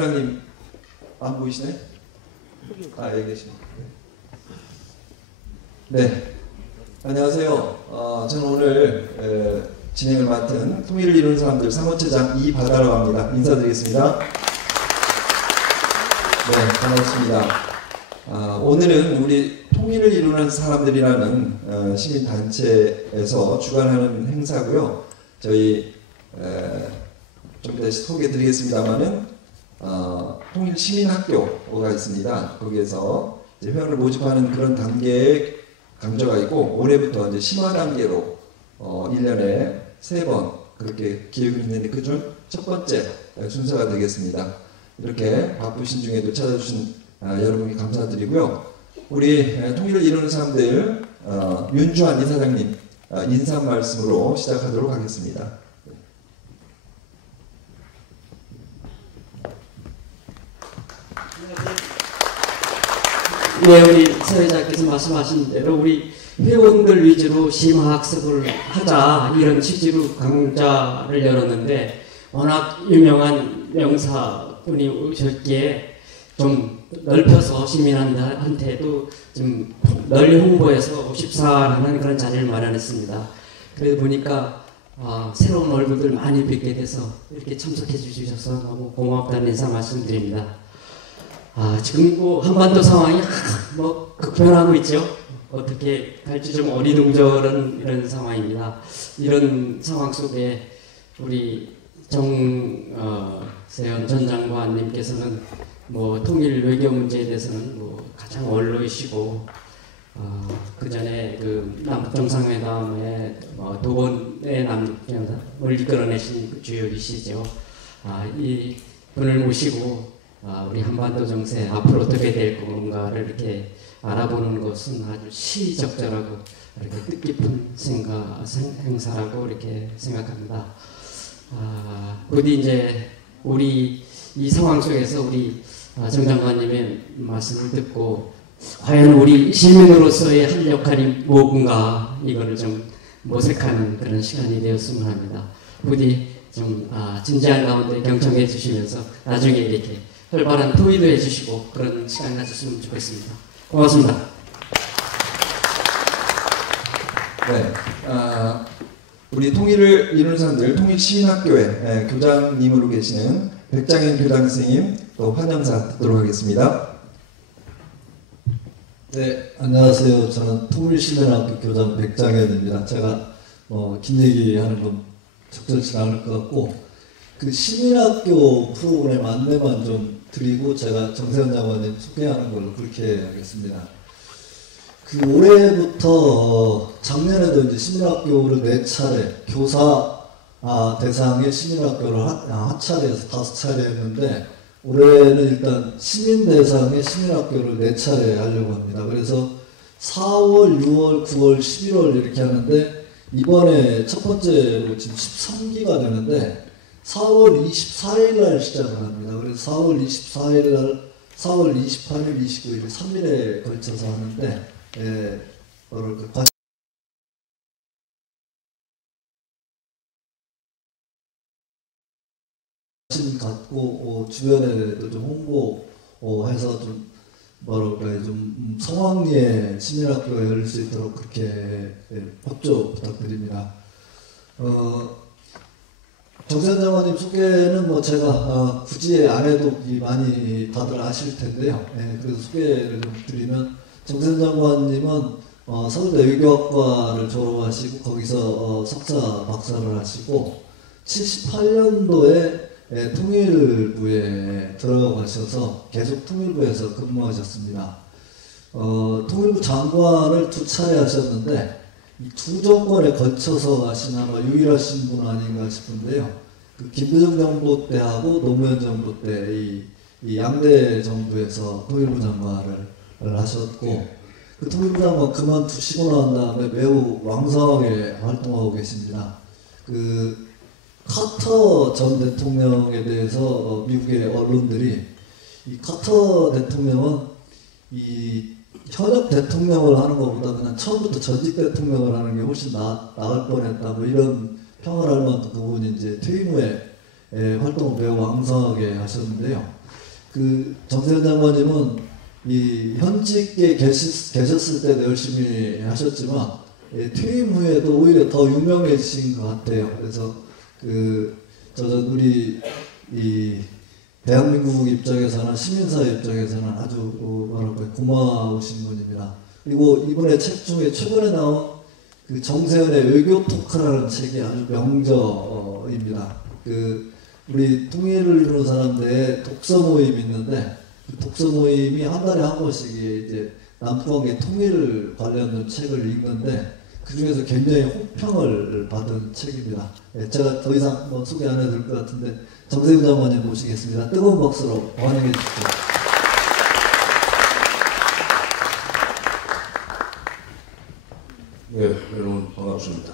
사장님 안 보이시네? 여기 계시네. 네. 안녕하세요. 저는 오늘 진행을 맡은 통일을 이루는 사람들 사무처장 이바다라고 합니다. 인사드리겠습니다. 네, 반갑습니다. 오늘은 우리 통일을 이루는 사람들이라는 시민단체에서 주관하는 행사고요. 저희 좀 이따 소개해드리겠습니다만은 통일 시민학교가 있습니다. 거기에서 이제 회원을 모집하는 그런 단계에 강조가 있고, 올해부터 이제 심화 단계로 1년에 3번 그렇게 기획을 했는데 그중 첫 번째 순서가 되겠습니다. 이렇게 바쁘신 중에도 찾아주신 여러분께 감사드리고요. 우리 통일을 이루는 사람들 윤주환 이사장님 인사 말씀으로 시작하도록 하겠습니다. 네, 우리 사회자께서 말씀하신 대로 우리 회원들 위주로 심화학습을 하자 이런 취지로 강좌를 열었는데, 워낙 유명한 명사분이 오셨기에 좀 넓혀서 시민한테도 좀 널리 홍보해서 오십사라는 그런 자리를 마련했습니다. 그러다 보니까 새로운 얼굴들 많이 뵙게 돼서 이렇게 참석해 주셔서 너무 고맙다는 인사 말씀드립니다. 지금 한반도 상황이 급변하고 있죠. 어떻게 갈지 좀 어리둥절한 이런 상황입니다. 이런 상황 속에 우리 정세현 전 장관님께서는 통일 외교 문제에 대해서는 가장 원로이시고, 그 전에 그 남북 정상회담에 두 번의 남북 정상회담을 이끌어내신 주역이시죠. 이 분을 모시고 우리 한반도 정세 앞으로 어떻게 될 건가를 이렇게 알아보는 것은 아주 시적절하고 이렇게 뜻깊은 행사라고 이렇게 생각합니다. 부디 이제 우리 이 상황 속에서 우리 정 장관님의 말씀을 듣고 과연 우리 시민으로서의 할 역할이 뭔가 이거를 좀 모색하는 그런 시간이 되었으면 합니다. 부디 좀 진지한 가운데 경청해 주시면서 나중에 이렇게 활발한 토의도 해주시고 그런 시간 가졌으면 좋겠습니다. 고맙습니다. 네, 우리 통일을 이루는 사람들 통일시민학교의 교장님으로 계시는 백장현 교장 선생님 또 환영사 듣도록 하겠습니다. 네, 안녕하세요. 저는 통일시민학교 교장 백장현입니다. 제가 긴 얘기하는 건 적절치 않을 것 같고, 그 시민학교 프로그램 안내만 좀 드리고 제가 정세현 장관님 소개하는 걸로 그렇게 하겠습니다. 그 올해부터 작년에도 이제 시민학교를 4차례 교사 대상의 시민학교를 한 차례에서 5차례 했는데, 올해는 일단 시민 대상의 시민학교를 4차례 하려고 합니다. 그래서 4월, 6월, 9월, 11월 이렇게 하는데, 이번에 첫 번째로 지금 13기가 되는데 4월 24일 날 시작을 합니다. 그래서 4월 24일 날, 4월 28일, 29일 3일에 걸쳐서 하는데, 관심 갖고 주변에도 좀 홍보해서 좀 좀 성황리에 시민학교가 열릴 수 있도록 그렇게 협조 부탁드립니다. 정세현 장관님 소개는 제가 굳이 안 해도 많이 다들 아실 텐데요. 그래서 소개를 좀 드리면, 정세현 장관님은 서울대 외교학과를 졸업하시고 거기서 석사 박사를 하시고 78년도에 통일부에 들어가셔서 계속 통일부에서 근무하셨습니다. 통일부 장관을 2차례 하셨는데 이 2정권에 걸쳐서 하신 아마 유일하신 분 아닌가 싶은데요. 그 김대중 정부 때하고 노무현 정부 때 이 양대 정부에서 통일부 장관을 하셨고, 그 통일부 장관 그만두시고 난 다음에 매우 왕성하게 활동하고 계십니다. 그 카터 전 대통령에 대해서 미국의 언론들이 이 카터 대통령은 이 현역 대통령을 하는 것보다 그냥 처음부터 전직 대통령을 하는 게 훨씬 나을 뻔했다, 이런 평을 할 만큼 그분이 이제 퇴임 후에 활동을 매우 왕성하게 하셨는데요. 그 정세현 장관님은 이 현직에 계셨을 때도 열심히 하셨지만 퇴임 후에도 오히려 더 유명해지신 것 같아요. 그래서 우리 이 대한민국 입장에서는 시민사회 입장에서는 아주 뭐랄까 고마우신 분입니다. 그리고 이번에 책 중에 최근에 나온 그 정세현의 외교 토크라는 책이 아주 명저입니다. 우리 통일을 이루는 사람들의 독서 모임이 있는데 그 독서 모임이 한 달에 한 번씩 이제 남북관계 통일 관련된 책을 읽는데 그 중에서 굉장히 호평을 받은 책입니다. 제가 더 이상 뭐 소개 안 해도 될 것 같은데 정세훈 장관님 모시겠습니다. 뜨거운 박수로 환영해 주십시오. 네, 여러분 반갑습니다.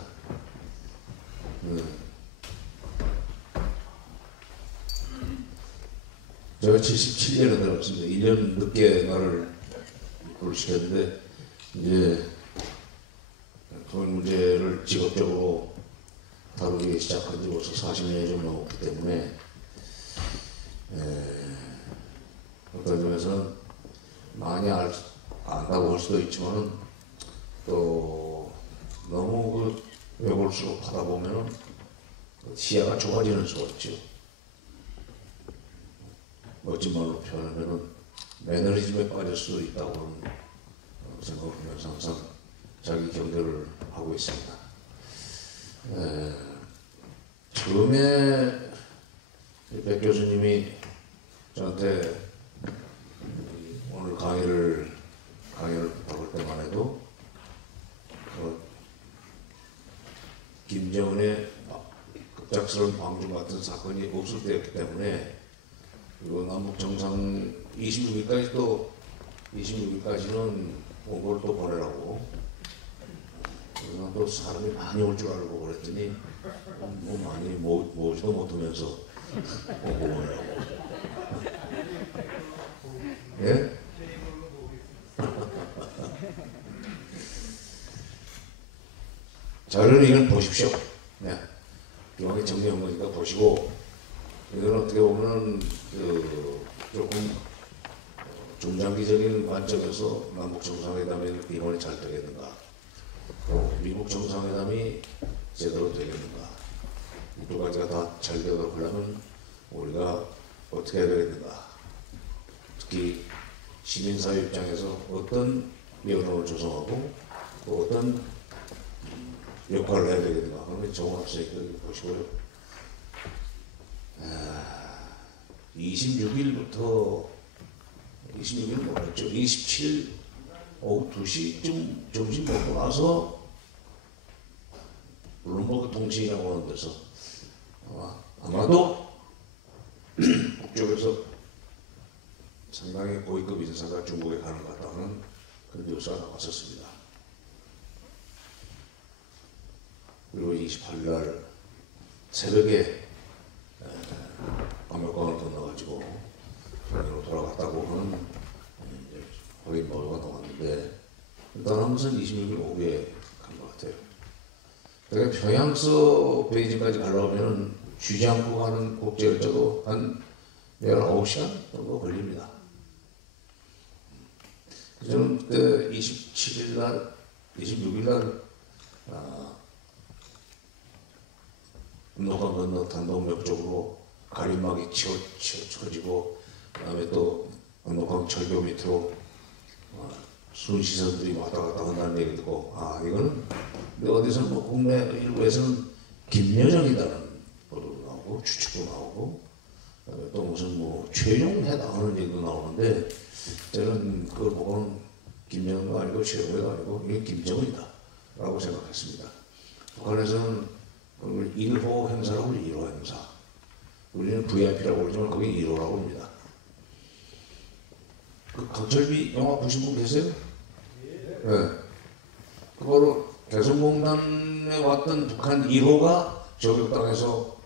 제가 77년에 들어갔습니다. 2년 늦게 나를 입부를 시켰는데 이제 통일 문제를 직업적으로 다루기 시작한 지 벌써 40년이 좀 넘었기 때문에 어떤 점에서는 많이 안다고 할 수도 있지만 또 너무 외골 수업하다 보면은 시야가 좁아지는 수가 있죠. 멋진 말로 표현하면은 매너리즘에 빠질 수도 있다고 하는 생각을 하면서 항상 자기 경계를 하고 있습니다. 처음에 백 교수님이 저한테 오늘 강의를 부탁할 때만 해도 김정은의 급작스러운 방중 같은 사건이 없을 때였기 때문에 그리고 남북 정상 26일까지는 원고를 또 보내라고. 그래서 또 사람이 많이 올 줄 알고 그랬더니 뭐 많이 모지도 못하면서 원고 보내라고. 예? 자료는 이건 보십시오. 네. 기왕에 정리한 거니까 보시고, 이건 어떻게 보면 조금 중장기적인 관점에서 남북 정상회담이 이번에 잘 되겠는가, 또 미국 정상회담이 제대로 되겠는가, 이 두 가지가 다 잘 되도록 하려면 우리가 어떻게 해야 되겠는가, 특히 시민사회 입장에서 어떤 여론을 조성하고 또 어떤 역할을 해야 되겠는가 하는 정확하게 보시고요. 26일은 뭐랬죠? 27일 오후 2시쯤 점심 먹고 나서 블룸버그 통신이라고 하는 데서 아마도 북쪽에서 상당히 고위급 인사가 중국에 가는 것 같다는 그런 뉴스가 나왔었습니다. 그리고 28일 새벽에 압력강을 건너가지고 평양으로 돌아갔다고 하는 확인 보도가 나왔는데, 일단 한 것은 26일 오후에 간 것 같아요. 그러니까 평양서 베이징까지 가려면 쉬지 않고 가는 국제열차도 한 19시간 정도 걸립니다. 저는 그때 26일 날 압록강 건너 단동역 쪽으로 가림막이 쳐지고, 그 다음에 또 압록강 철교 밑으로 순시선들이 왔다 갔다 한다는 얘기 듣고, 이거는 어디서는 뭐 국내 일부에서는 김여정이다는 보도도 나오고 추측도 나오고, 그다음에 또 무슨 뭐 최용해다 하는 얘기도 나오는데, 저는 그걸 보고는 김정은도 아니고 최용해도 아니고 이게 김정은이다 라고 생각했습니다. 북한에서는 그걸 1호 행사라고 1호 행사, 우리는 VIP라고 그러지만 그게 1호라고 합니다. 그 강철비 영화 보신 분 계세요? 네. 그거로 개성공단에 왔던 북한 1호가 저격당해서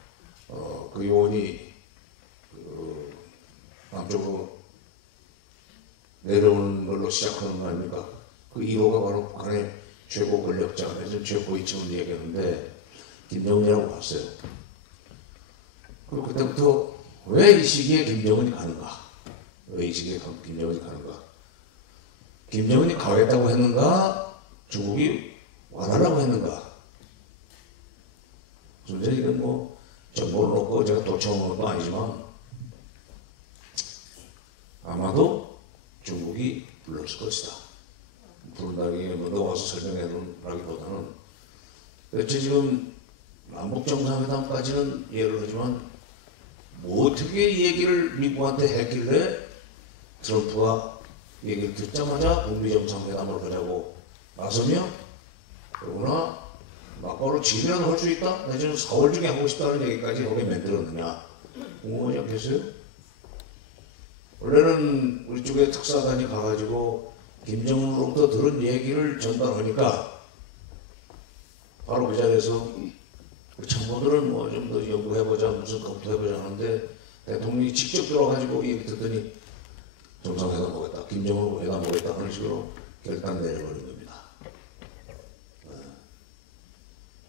그 요원이 남쪽으로 내려오는 걸로 시작하는 거 아닙니까? 그 1호가 바로 북한의 최고 권력자, 요즘 최고위층을 얘기하는데 김정은이라고 봤어요. 그리고 그때부터 왜 이 시기에 김정은이 가는가? 의식에 김정은이 가는가? 김정은이 가겠다고 했는가? 중국이 와달라고 했는가? 순전히 이건 뭐 정보를 놓고 제가 도청한 것도 아니지만 아마도 중국이 불렀을 것이다. 부른다기에 뭐 너 와서 설명해 놓으라기보다는 대체 지금 남북 정상회담까지는 이해를 하지만 뭐 어떻게 이 얘기를 미국한테 했길래 트럼프가 얘기를 듣자마자 북미 정상회담을 하자고 나서며 그러구나 막바로 지금이라도 할 수 있다? 내지는 4월 중에 하고 싶다는 얘기까지 거기에 만들었느냐 궁금하지 않겠어요? 원래는 우리 쪽에 특사단이 가가지고 김정은으로부터 들은 얘기를 전달하니까 바로 그 자리에서 우리 참모들은 뭐 좀 더 연구해보자 무슨 검토해보자 하는데 대통령이 직접 들어가지고 얘기 듣더니 정상회담 보겠다 김정은 회담 보겠다 하는 식으로 결단 내려버린 겁니다.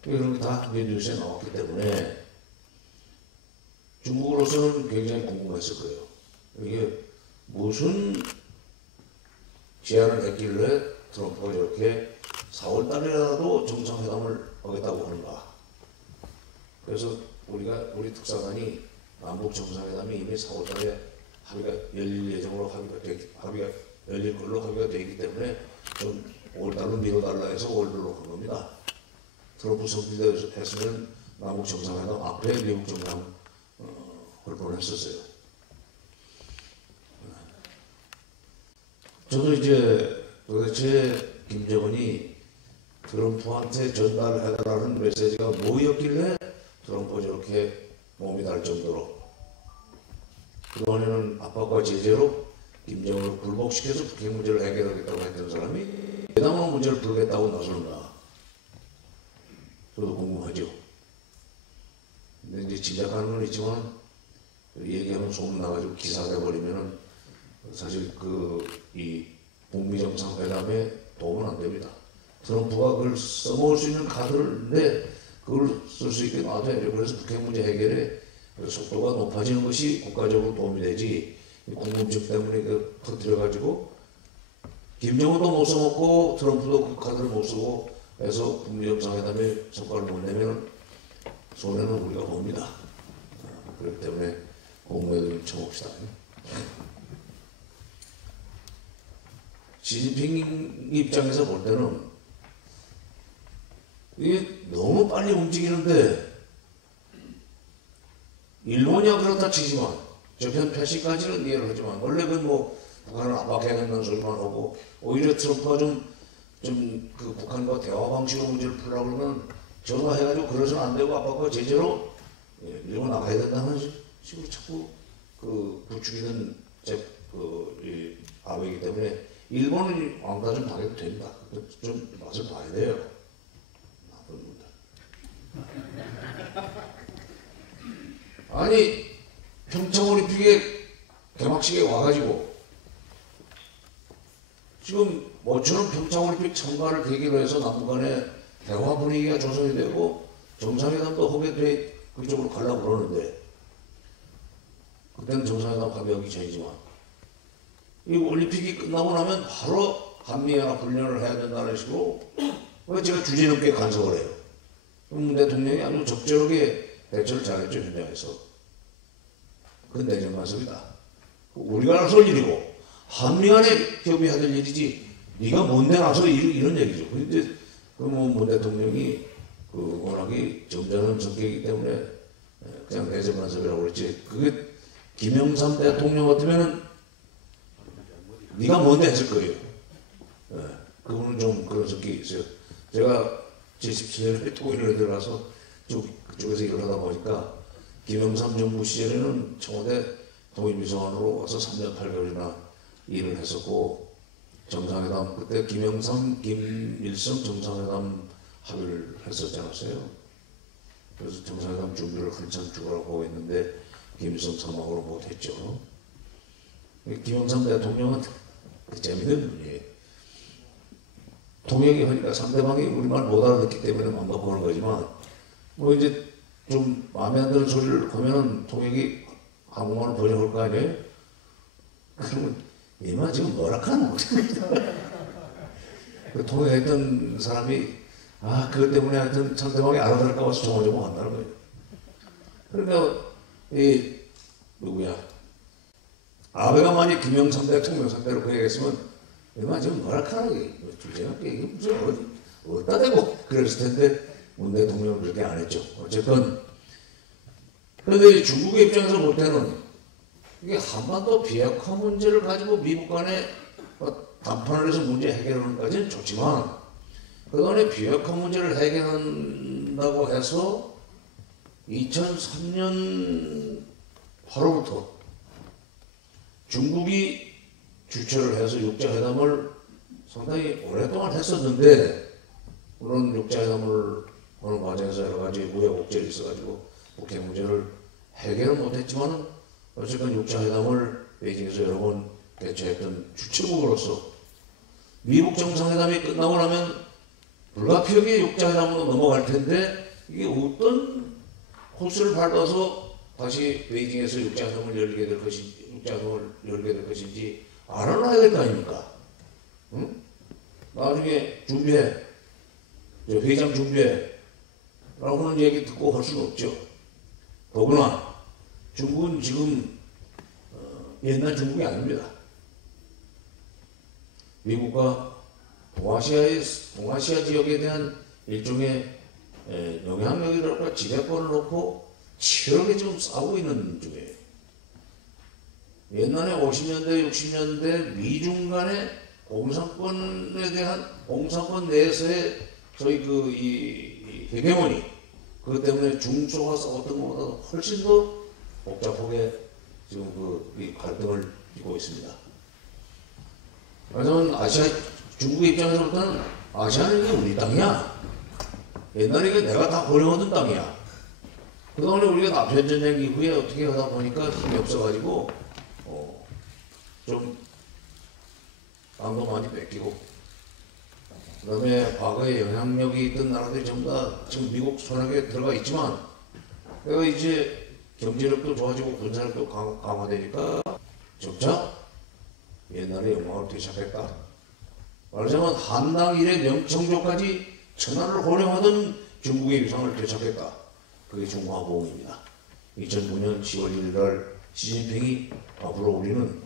이런 게 다 뉴스에 나왔기 때문에 중국으로서는 굉장히 궁금했을 거예요. 이게 무슨 제안을 했길래 트럼프가 저렇게 4월 달이라도 정상회담을 하겠다고 하는가. 그래서 우리 특사단이 남북 정상회담이 이미 4월 달에 합의가 열릴 예정으로 합의가 열릴 걸로 합의가 되어 있기 때문에 좀 5월 달로 미뤄달라 해서 5월달로 간 겁니다. 트럼프 선출됐으면 남북 정상회담 앞에 미국 정상 할 뻔했었어요. 저도 이제 도대체 김정은이 트럼프한테 전달해달라는 메시지가 뭐였길래 트럼프가 저렇게 몸이 달 정도로 그동안에는 압박과 제재로 김정은을 굴복시켜서 북핵 문제를 해결하겠다고 했던 사람이 대담한 문제를 풀겠다고 나서는가. 저도 궁금하죠. 근데 이제 짐작하는 건 있지만 얘기하면 소문 나가지고 기사가 돼버리면은 사실 이 북미 정상회담에 도움은 안 됩니다. 트럼프가 그걸 써먹을 수 있는 카드인데 그걸 쓸 수 있게 놔둬야죠. 그래서 북핵 문제 해결에 속도가 높아지는 것이 국가적으로 도움이 되지. 궁금증 때문에 터뜨려가지고 김정은도 못 써먹고 트럼프도 그 카드를 못 쓰고 해서 북미 정상회담에 성과를 못 내면 손해는 우리가 봅니다. 그렇기 때문에 공부에도 좀 쳐봅시다. 시진핑 입장에서 볼 때는 이게 너무 빨리 움직이는데 일본이야 그렇다 치지만 저편 패시까지는 이해를 하지만 원래 뭐 북한을 압박해야 된다는 소리만 하고 오히려 트럼프가 좀 그 북한과 대화 방식으로 문제를 풀려고 그러면 전화해가지고 그러서는 안 되고 압박과 제재로 일본 나가야 된다는 식으로 자꾸 부추기는 아베이기 때문에 일본은 왕따 좀 당해도 됩니다. 좀 맛을 봐야 돼요. 나쁜 놈들. 아니 평창올림픽에 개막식에 와가지고 지금 모처럼 평창올림픽 참가를 계기로 해서 남북 간의 대화 분위기가 조성이 되고 정상회담도 하게 돼 그쪽으로 가려고 그러는데 그때는 정상회담 합의하기 전이지만 이 올림픽이 끝나고 나면 바로 한미연합 훈련을 해야 된다는 식으로 왜 제가 주제 넘게 간섭을 해요. 문 대통령이 아주 적절하게 대처를 잘했죠. 현장에서. 그건 내정 간섭이다. 우리가 나설 일이고 한미 간에 협의해야 될 일이지 네가 뭔데 나서 이런 얘기죠. 그런데 문 대통령이 워낙에 점잖은 성격이기 때문에 그냥 내정 간섭이라고 그랬지. 그게 김영삼 대통령 같으면은 네가 뭔데 했을 거예요. 그분은 좀 그런 성격이 있어요. 제가 77년에 통일을 들어가서 그쪽에서 일을 하다 보니까 김영삼 정부 시절에는 청와대 통일비서관으로 와서 3년 8개월이나 일을 했었고 정상회담 그때 김영삼, 김일성 정상회담 합의를 했었지 않았어요. 그래서 정상회담 준비를 한참 주라고 했는데 김일성 사망으로 못했죠. 김영삼 대통령은 재밌는 분이에요. 통역이 하니까 상대방이 우리말 못 알아듣기 때문에 맘 먹고 하는 거지만 뭐 이제 좀 마음에 안 드는 소리를 하면은 통역이 한국말로 번역할 거 아니에요? 그러면 얘만 지금 뭐라 하노? 그 통역했던 사람이 그것 때문에 하여튼 상대방이 알아들을까 봐서 조마조마 한다는 거예요. 그러니까 이 누구야? 아베가 만약 김영삼 대통령 상대로 그 얘기했으면 얘만 지금 뭐라 하노? 주제가 이게 무슨 어디다 대고 그랬을 텐데 문 대통령은 그렇게 안 했죠. 어쨌건 그런데 중국의 입장에서 볼 때는 이게 한반도 비핵화 문제를 가지고 미국 간에 담판을 해서 문제 해결하는 까지는 좋지만 그간에 비핵화 문제를 해결한다고 해서 2003년 8월부터 중국이 주최를 해서 육자회담을 상당히 오랫동안 했었는데 물론 육자회담을 하는 과정에서 여러 가지 우여곡절이 있어가지고 북핵 문제를 해결은 못했지만 어쨌든 육자회담을 베이징에서 여러 번 개최했던 주최국으로서 미국 정상회담이 끝나고 나면 불가피하게 육자회담으로 넘어갈 텐데 이게 어떤 코스를 밟아서 다시 베이징에서 육자회담을 열게 될 것인지 알아놔야 될 거 아닙니까? 응? 나중에 준비해, 회장 준비해 라고 하는 얘기 듣고 할 수는 없죠. 더구나 중국은 지금 옛날 중국이 아닙니다. 미국과 동아시아 지역에 대한 일종의 영향력이랄까 지배권을 놓고 치열하게 지금 싸우고 있는 중이에요. 옛날에 50년대, 60년대 미중 간의 공산권에 대한 공산권 내에서의 저희 이 헤게모니 그것 때문에 중소가 싸웠던 것보다 훨씬 더 복잡하게 지금 이 갈등을 빚고 있습니다. 그래서 중국의 입장에서 볼 때는 아시아는 이게 우리 땅이야. 옛날에 이게 내가 다 고려하던 땅이야. 그동안에 우리가 남편전쟁 이후에 어떻게 하다 보니까 힘이 없어가지고 좀 땅도 많이 뺏기고 그 다음에 과거에 영향력이 있던 나라들이 전부 다 지금 미국 손아귀에 들어가 있지만 내가 이제 경제력도 좋아지고 군사력도 강화되니까 점차 옛날의 영광을 되찾겠다. 말하자면 한당 일의 명청조까지 천하를 호령하던 중국의 위상을 되찾겠다. 그게 중화보험입니다. 2009년 10월 1일 날 시진핑이 앞으로 우리는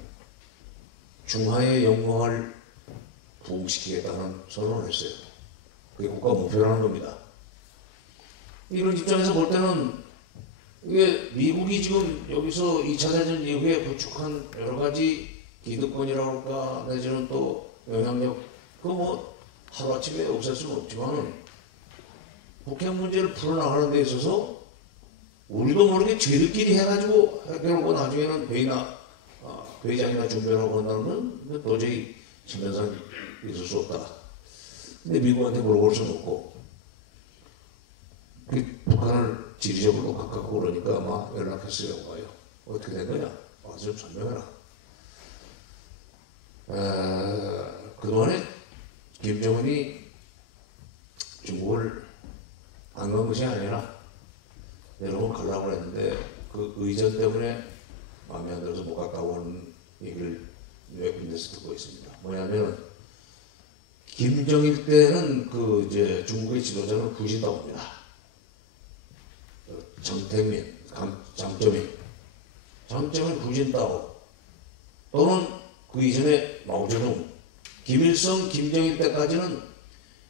중화의 영광을 부흥시키겠다는 선언을 했어요. 그게 국가 목표라는 겁니다. 이런 입장에서 볼 때는 이게 미국이 지금 여기서 2차 대전 이후에 구축한 여러 가지 기득권이라고 할까 내지는 또 영향력 그거 뭐 하루아침에 없앨 수는 없지만 북핵 문제를 풀어나가는 데 있어서 우리도 모르게 저희들끼리 해가지고 해결하고 나중에는 회의장이나 준비하라고 한다는 건 도저히 신변상 있을 수 없다. 근데 미국한테 물어볼 수는 없고 북한을 지리적으로 가깝고 그러니까 아마 연락했어요. 와요. 어떻게 된 거냐? 와서 좀 설명해라. 그동안에 김정은이 중국을 안 간 것이 아니라 여러 번 가려고 했는데 그 의전 때문에 마음에 안 들어서 못 갔다고 하는 얘기를 외국인에서 듣고 있습니다. 뭐냐면 김정일 때는 이제 중국의 지도자는 구시다오입니다. 정택민, 장점인 구진다오 또는 그 이전에 마오쩌둥, 김일성, 김정일 때까지는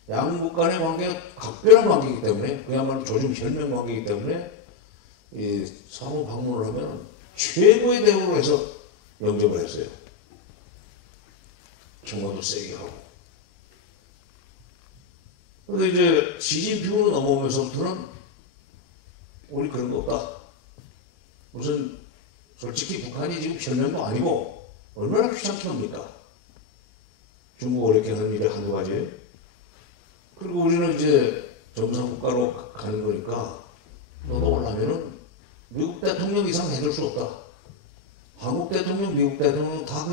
양국 간의 관계가 각별한 관계이기 때문에 그야말로 조중 혈맹 관계이기 때문에 이 상호 방문을 하면 최고의 대우로 해서 영접을 했어요. 청와도 세게 하고. 그런데 이제 시진핑으로 넘어오면서부터는 우리 그런 거 없다. 무슨 솔직히 북한이 지금 혈맹도 아니고 얼마나 귀찮게 합니까? 중국 어렵게 하는 일이 한두 가지. 그리고 우리는 이제 정상국가로 가는 거니까 너도 올라면은 미국 대통령 이상 해줄 수 없다. 한국 대통령, 미국 대통령 다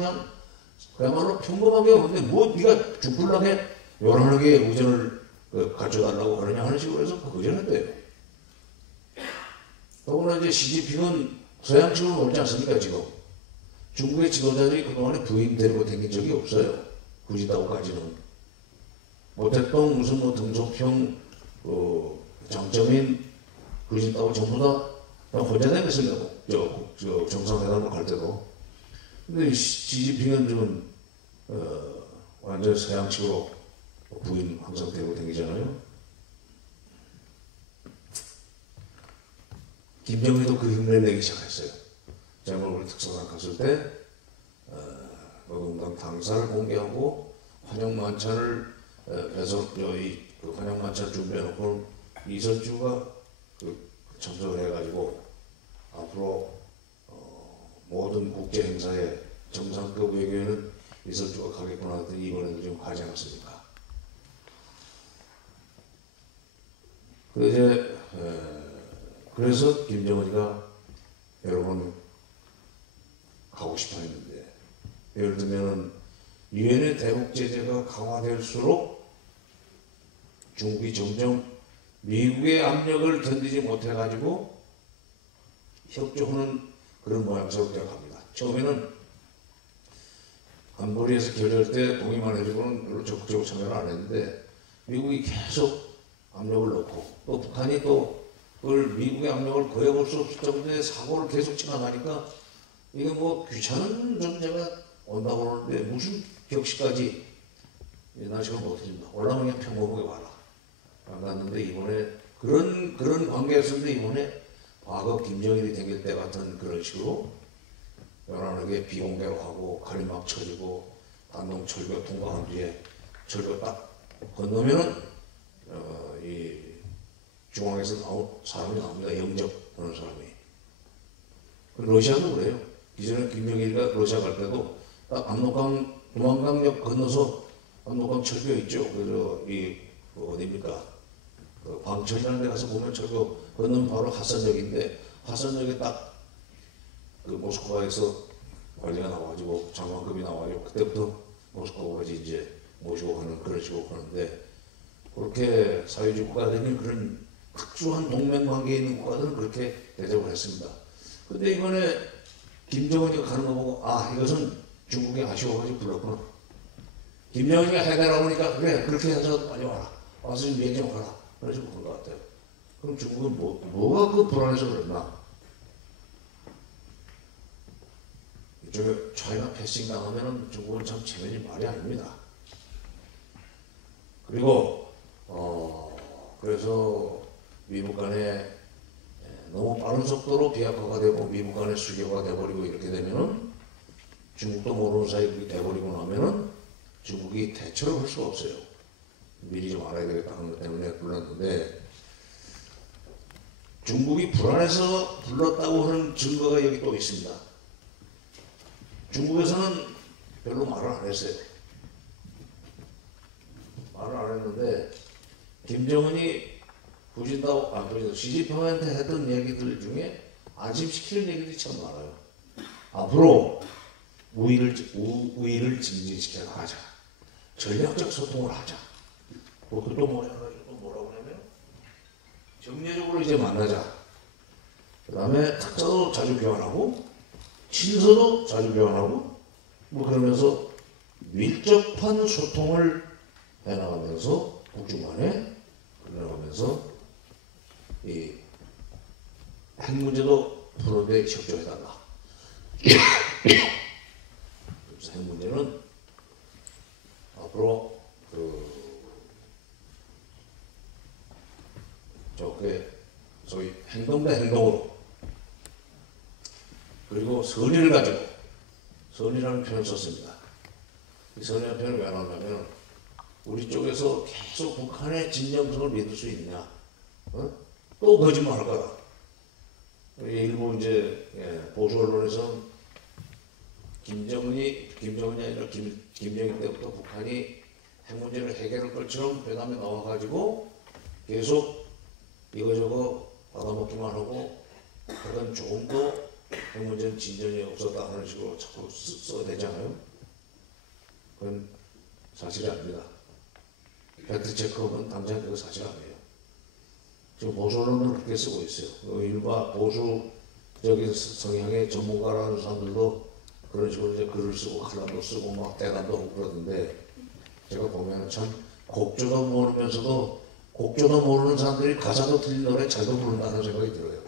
그야말로 평범하게 하는데 뭐 네가 죽불나게 요란하게 의전을 갖춰달라고 하느냐 하는 식으로 해서 거절했대요. 더구나 이제 시진핑은 서양 측으로 놀지 않습니까 지금. 중국의 지도자들이 그동안에 부인 데리고 다닌 적이 없어요. 후진타오까지는. 모택동 무슨 뭐 등소평 장점인 후진타오 전부 다 혼자 다녔습니다. 저 정상회담을 갈 때도. 근데 시진핑은 좀 완전 서양식으로 부인 항상 데리고 다니잖아요. 김정일도 그 흉내를 내기 시작했어요. 제가 우리 특사단 갔을 때 노동당 당사를 공개하고 환영만찬을 해서 그 환영만찬 준비해놓고 이설주가 그 참석을 해가지고 앞으로 모든 국제 행사에 정상급 외교에는 이설주가 가겠구나 하더니 이번에도 좀 가지 않았습니까? 그래서 김정은이가 여러 번 가고 싶어 했는데, 예를 들면 유엔의 대북 제재가 강화될수록 중국이 점점 미국의 압력을 견디지 못해가지고 협조하는 그런 모양새로 되어갑니다. 처음에는 안보리에서 결의할 때 동의만 해주고는 별로 적극적으로 참여를 안 했는데, 미국이 계속 압력을 넣고 또 북한이 또 그걸 미국의 압력을 거역할 수 없을 정도의 사고를 계속 지나가니까 이게 뭐 귀찮은 존재가 온다고 하는데 무슨 격식까지 나시가 못해준다. 올라면 그냥 평범하게 와라. 안 갔는데 이번에 그런 관계였었는데 이번에 과거 김정일이 생길 때 같은 그런 식으로 연한하게 비공개로 하고 가림막 쳐지고 단동 철교 통과한 뒤에 철교 딱 건너면은 이 중앙에서 사람이 나옵니다. 영접하는 사람이. 러시아도 그래요. 이전에 김정일이가 러시아 갈 때도 딱 압록강 두만강역 건너서 압록강 철교 있죠. 그래서 어디입니까? 그 광천이라는 데 가서 보면 철교 건너면 바로 하산역인데 하산역에 딱 그 모스크바에서 관리가 나와가지고 장관급이 나와가지고 그때부터 모스크바까지 이제 모시고 가는 그런 식으로 하는데, 그렇게 사회주의 국가들이 그런 특수한 동맹 관계에 있는 국가들은 그렇게 대접을 했습니다. 근데 이번에 김정은이가 가는 거 보고 이것은 중국이 아쉬워가지고 불렀구나. 김정은이가 해달라고 하니까 그래 그렇게 해서 빨리 와라. 와서 좀 얘기 좀 하라. 그래서 그런 것 같아요. 그럼 중국은 뭐가 그 불안해서 그랬나? 이쪽에 차이나 패싱 당하면은 중국은 참 체면이 말이 아닙니다. 그리고 그래서 미국 간에 너무 빠른 속도로 비핵화가 되고 미국 간에 수교가 돼버리고 이렇게 되면은 중국도 모르는 사이에 그렇게 돼버리고 나면은 중국이 대처를 할 수가 없어요. 미리 좀 알아야 되겠다 하는 것 때문에 불렀는데, 중국이 불안해서 불렀다고 하는 증거가 여기 또 있습니다. 중국에서는 별로 말을 안 했어요. 말을 안 했는데 김정은이 시진핑한테 했던 얘기들 중에 안심시키는 얘기들이 참 많아요. 앞으로 우위를 증진시켜 나가자. 전략적 소통을 하자. 그것도 또 뭐라고 하냐면 정례적으로 이제 만나자. 그 다음에 특사도 자주 교환하고 친서도 자주 교환하고 뭐 그러면서 밀접한 소통을 해나가면서 북중 간에 그러면서 이 핵 문제도 풀어내 협조해달라. 그래서 핵 문제는 앞으로 소위 행동 대 행동으로, 그리고 선의를 가지고 선의라는 표현을 썼습니다. 이 선의라는 표현을 왜 나오냐면 우리 쪽에서 계속 북한의 진정성을 믿을 수 있느냐, 또 거짓말할 거다. 일부 이제 보수 언론에서 김정은이 아니라 김정일 때부터 북한이 핵 문제를 해결할 것처럼 회담에 나와가지고 계속 이거저거 받아먹기만 하고 그건 조금도 핵 문제는 진전이 없었다 하는 식으로 자꾸 써대잖아요. 그건 사실이 아닙니다. 팩트 체크업은 당장 그거 사실 아니에요. 지금 보수 언론은 그렇게 쓰고 있어요. 일부 보수적인 성향의 전문가라는 사람들도 그런 식으로 이제 글을 쓰고 칼럼도 쓰고 막 대담도 하고 그러던데 제가 보면 참 곡조도 모르면서도 곡조도 모르는 사람들이 가사도 틀린 노래 잘도 부른다는 생각이 들어요.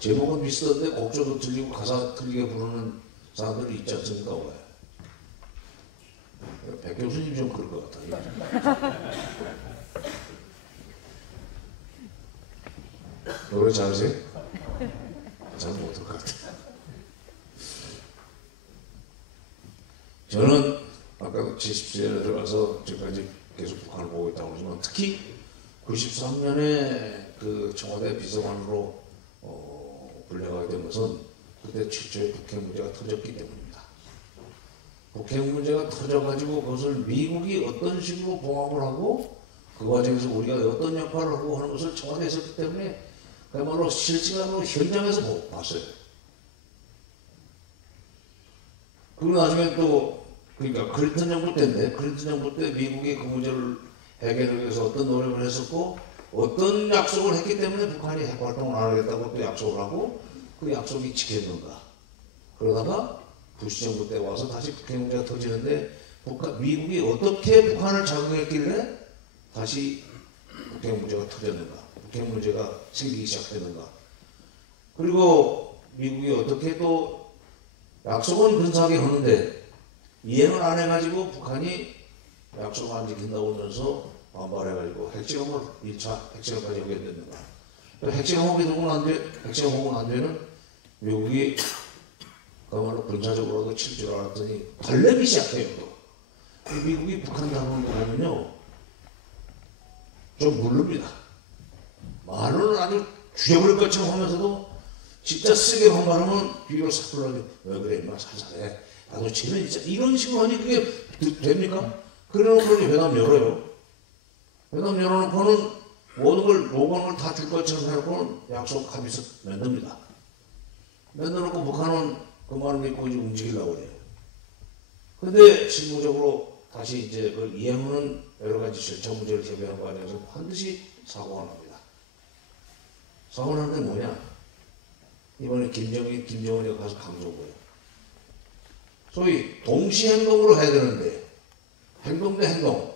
제목은 비슷한데 곡조도 틀리고 가사 틀리게 부르는 사람들이 있지 않습니까? 왜? 백 교수님 좀 그럴 것 같아요. 노래 잘하세요? 잘 못할 것 같아요. 저는 아까 70세에 들어가서 지금까지 계속 북한을 보고 있다고 그러지만 특히 93년에 그 청와대 비서관으로 불려가게 된 것은 그때 최초의 북핵 문제가 터졌기 때문입니다. 북핵 문제가 터져가지고 그것을 미국이 어떤 식으로 봉합을 하고 그 과정에서 우리가 어떤 역할을 하고 하는 것을 청와대에 있었기 때문에 그야말로 실시간으로 현장에서 봤어요. 그리고 나중에 또 그러니까 클린턴 정부 때인데 클린턴 정부 때 미국이 그 문제를 해결하기 위해서 어떤 노력을 했었고 어떤 약속을 했기 때문에 북한이 핵 활동을 안 하겠다고 또 약속을 하고 그 약속이 지켰는가. 그러다가 부시 정부 때 와서 다시 북핵 문제가 터지는데 미국이 어떻게 북한을 자극했길래 다시 북핵 문제가 터졌는가. 북핵 문제가 생기기 시작했는가. 그리고 미국이 어떻게 또 약속은 근사하게 하는데 이행을 안 해가지고 북한이 약속을 안 지킨다고 하면서 반발해가지고 핵실험을 1차 핵실험까지 하게 됐는가. 핵실험하게 되면 안 돼. 핵실험하고는 안 되는 미국이 그야말로 군사적으로도 칠 줄 알았더니 달래기 시작해요. 또. 미국이 북한 다루는 거 보면요. 좀 모릅니다. 말은 아주 죽여버릴 것처럼 하면서도 진짜 세게 반발하면 뒤로 싹 불러가지고 왜 그래 임마 살살해. 나도 쟤는 진짜 이런 식으로 하니 그게 됩니까? 그래놓고 회담 열어요. 회담 열어놓고는 모든 걸 요구하는 걸 다 줄 것처럼 해놓고는 약속 합의서 만듭니다. 만들어놓고 북한은 그 말을 믿고 이제 움직이려고 그래요. 근데 실무적으로 다시 이제 그걸 이행하는 여러 가지 절차 문제를 제기하는 과정에서 반드시 사고가 납니다. 사고 나는 게 뭐냐? 이번에 김정은이 가서 강조한 거예요. 소위 동시 행동으로 해야 되는데 행동 대 행동,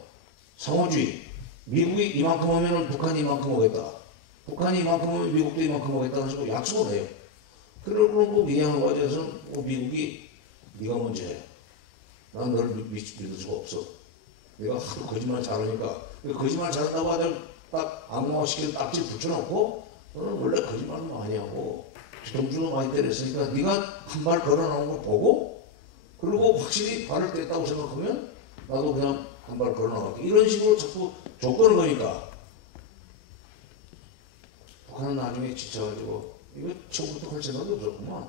상호주의. 미국이 이만큼 하면 북한이 이만큼 하겠다. 북한이 이만큼 하면 미국도 이만큼 하겠다는 식으로 약속을 해요. 그러고 꼭 이해하는 과정에서 미국이 네가 먼저 해. 난 너를 믿을 수가 없어. 네가 하도 거짓말 잘하니까 거짓말 잘한다고 아주 딱 악마시키는 딱지 붙여놓고 너는 원래 거짓말 많이 하고 정주도 많이 때렸으니까 네가 한 발 걸어나온 걸 보고 그리고 확실히 발을 뗐다고 생각하면 나도 그냥 한 발 걸어나갈게. 이런 식으로 자꾸 조건을 거니까 북한은 나중에 지쳐가지고 이거 처음부터 할 생각이 없었구만.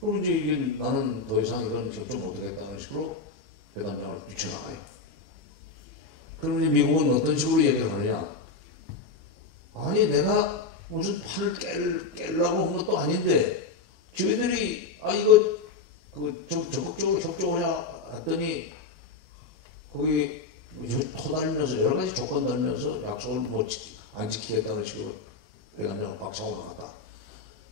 그리고 이제 이게 나는 더 이상 이건 접촉 못하겠다는 식으로 회담장을 뛰쳐나가요. 그럼 이제 미국은 어떤 식으로 얘기를 하느냐. 아니 내가 무슨 판을 깨려고 한 것도 아닌데 저희들이 이거 좀 적극적으로 협조하냐 했더니 거기 토달면서 여러 가지 조건 달면서 약속을 안 지키겠다는 식으로 회담장을 박차고 나갔다.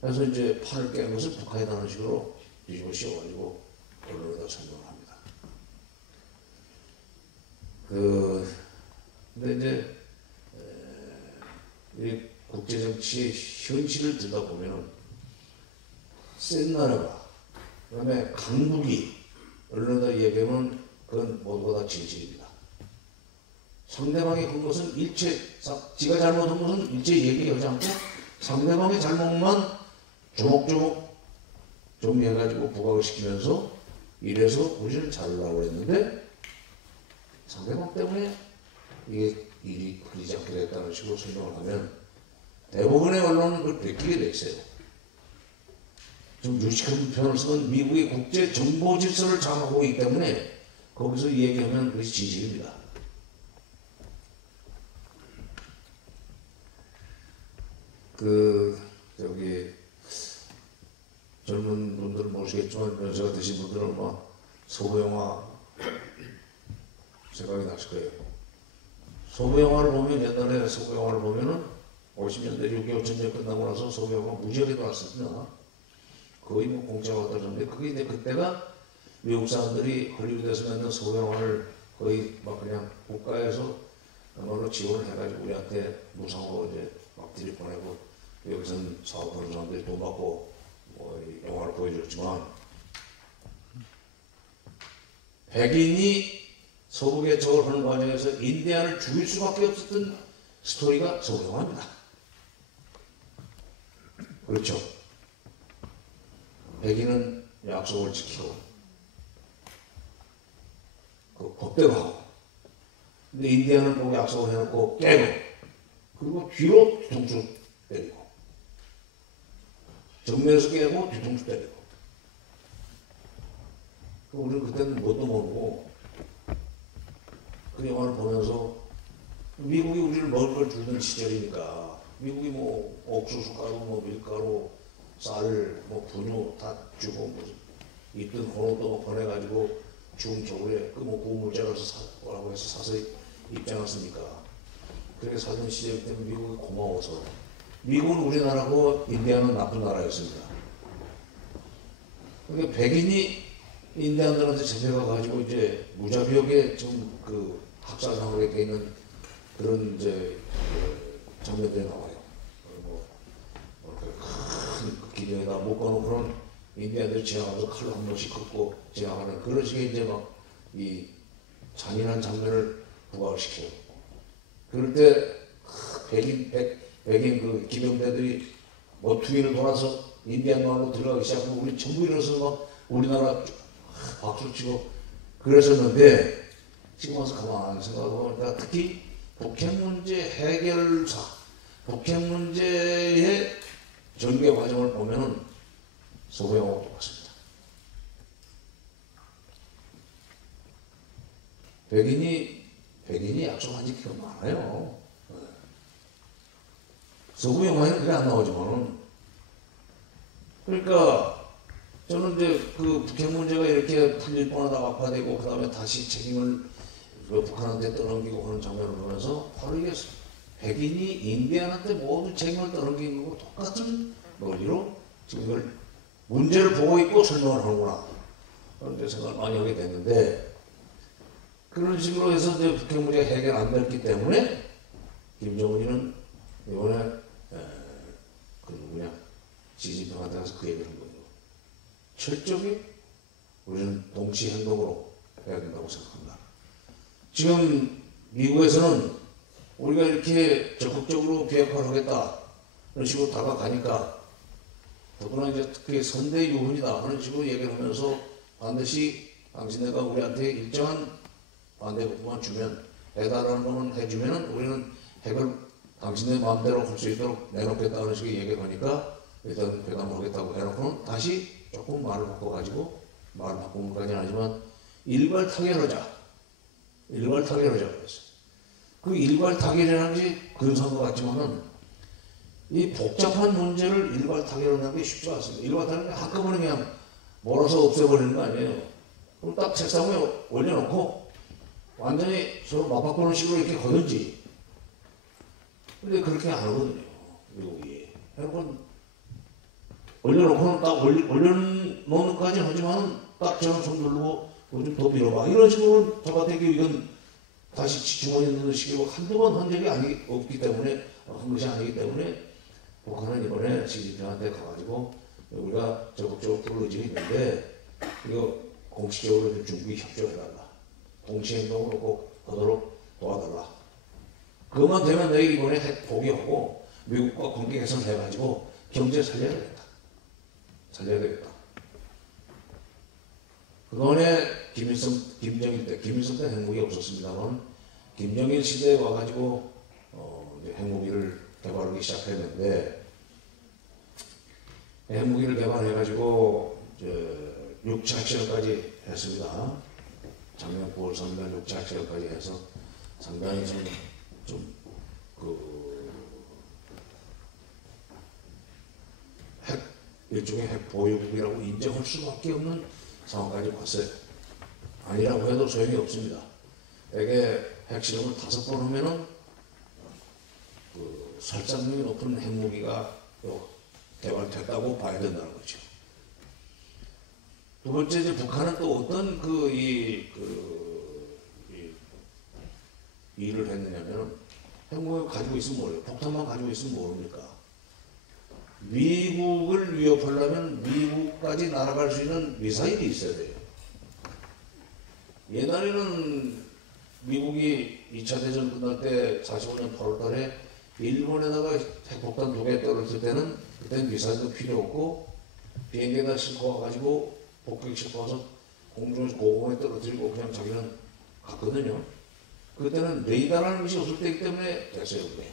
그래서 이제 판을 깬 것을 북한이라는 식으로 뒤집어 씌워가지고 언론에다 설명을 합니다. 근데 이제 이 국제정치의 현실을 들다 보면은 센 나라가 그다음에 강국이 언론에다 얘기하면 그건 모두가 다 진실입니다. 상대방이 한 것은 지가 잘못한 것은 일체 얘기하지 않고 상대방의 잘못만 조목조목 정리해가지고 부각을 시키면서 이래서 우리는 잘하려고 했는데 상대방 때문에 이게 일이 풀리지 않게 됐다는 식으로 설명을 하면 대부분의 언론은 그걸 베끼게 돼 있어요. 좀 유식한 표현을 쓰면 미국의 국제 정보 질서를 장악하고 있기 때문에 거기서 얘기하면 그것이 진실입니다. 젊은 분들은 모르시겠지만 연세가 드신 분들은 서부 영화 생각이 나실 거예요. 서부 영화를 보면 옛날에 서부 영화를 보면은 50년대 6.25 전쟁 끝나고 나서 서구 영화 무지하게 들어왔습니다. 거의 뭐 공짜가 떨어졌는데 그게 이제 그때가 미국 사람들이 헐리우드에서 만든 서구 영화를 거의 막 그냥 국가에서 그걸로 지원을 해가지고 우리한테 무상으로 이제 막 들이보내고 여기서는 사업하는 사람들이 돈 받고 뭐 영화를 보여줬지만 백인이 서부 개척을 하는 과정에서 인디안을 죽일 수밖에 없었던 스토리가 서구 영화입니다. 그렇죠. 백인은 약속을 지키고 그 법대로 하고 근데 인디안은 보고 약속을 해놓고 깨고 그리고 뒤로 뒤통수 때리고 정면에서 깨고 뒤통수 때리고 우리는 그때는 뭣도 모르고 그 영화를 보면서 미국이 우리를 먹을 걸 주던 시절이니까 미국이 뭐 옥수수 가루, 뭐 밀가루, 쌀, 뭐 분유 다 주고 뭐 있던 혼옷도 보내가지고 추운 겨울에 그 뭐 구물자라서 뭐라고 해서 사서 입지 않았습니까? 그렇게 살던 시절 때는 미국이 고마워서 미국은 우리나라고 인디안은 나쁜 나라였습니다. 그러니까 백인이 인디안들한테 잡혀가 가지고 이제 무자비하게 좀 그 학살상으로 돼 있는 그런 이제 그 장면들이 나와요. 뭐 큰 기둥에다 묶어놓고는 인디안들이 지나가면서 칼로 한 번씩 긋고 지나가는 그런 식의 이제 막 이 잔인한 장면을 부각시켜요. 그럴 때 백인 그 기병대들이 모퉁이를 돌아서 인디안 마을로 들어가기 시작하고 우리 전부 일어서 막 우리나라 박수 치고 그랬었는데 지금 와서 가만히 생각해보니까 특히 북핵 문제 해결사, 북핵 문제의 전개 과정을 보면은 서구 영화와 똑같습니다. 백인이 약속한 지기가 많아요. 서구 영화에는 그게 안 나오지만은 그러니까 저는 이제 그 북핵 문제가 이렇게 풀릴 뻔하다 악화되고 그 다음에 다시 책임을 북한한테 떠넘기고 하는 장면을 보면서 바로 이게 백인이 인디안한테 모든 책임을 떠넘기는 거고 똑같은 논리로 지금 이걸 문제를 보고 있고 설명을 하는구나 그런 생각을 많이 하게 됐는데 그런 식으로 해서 이제 북핵 문제가 해결 안 됐기 때문에 김정은이는 이번에 그 누구냐 시진핑한테 가서 그 얘기를 한 거예요. 철저히 우리는 동시 행동으로 해야 된다고 생각합니다. 지금 미국에서는 우리가 이렇게 적극적으로 비핵화를 하겠다 이런 식으로 다가가니까 더구나 이제 특히 선대 유훈이다 하는 식으로 얘기를 하면서 반드시 당신네가 우리한테 일정한 반대국만 주면 해달라는 거는 해주면은 우리는 핵을 당신네 마음대로 할 수 있도록 내놓겠다는 식의 얘기를 하니까 일단 회담을 하겠다고 해놓고는 다시 조금 말을 바꿔가지고 말을 바꾸는 것까지는 아니지만 일괄 타결하자 그랬어요. 그 일괄 타결이라는 게 근사한 것 같지만은 이 복잡한 문제를 일괄 타결하는 게 쉽지 않습니다. 일괄 타결은 한꺼번에 그냥 몰아서 없애버리는 거 아니에요. 그럼 딱 책상 위에 올려놓고 완전히 서로 맞바꾸는 식으로 이렇게 거든지. 근데 그렇게 안 하거든요. 미국이. 여러분 올려놓고는 딱 올려놓는 까지는 하지만 딱 저는 손 누르고 좀 더 밀어봐. 이런 식으로 잡아대기 이건 다시 주머니에 넣는 식으로 한두 번 한 적이 없기 때문에 한 것이 아니기 때문에 북한은 이번에 시진핑한테 가가지고 우리가 적극적으로 풀 의지가 있는데 이거 공식적으로 중국이 협조해달라. 동시행동으로 꼭 하도록 도와달라. 그것만 되면 내가 이번에 핵 포기하고 미국과 관계 개선해가지고 경제 살려야 되겠다. 그동안에 김정일 때 핵무기 없었습니다만 김정일 시대에 와가지고 이제 핵무기를 개발하기 시작했는데 핵무기를 개발해가지고 6차 핵실험까지 했습니다. 작년 9월 3일 6차 핵실험까지 해서 상당히 일종의 핵 보유국이라고 인정할 수밖에 없는 상황까지 왔어요. 아니라고 해도 소용이 없습니다. 대개 핵실험을 5번 하면은 살상력이 높은 핵무기가 개발됐다고 봐야 된다는 거죠. 두 번째, 이제 북한은 또 어떤 일을 했느냐면, 핵무기를 가지고 있으면 뭐예요? 폭탄만 가지고 있으면 모릅니까? 미국을 위협하려면 미국까지 날아갈 수 있는 미사일이 있어야 돼요. 옛날에는 미국이 2차 대전 끝날 때 45년 8월 달에 일본에다가 핵폭탄 2개 떨어질 때는 그때는 미사일도 필요 없고 비행기에다 싣고 와가지고 폭격 싣고 와서 공중에서 고공에 떨어뜨리고 그냥 자기는 갔거든요. 그때는 레이더라는 것이 없을 때이기 때문에 됐어요. 그게.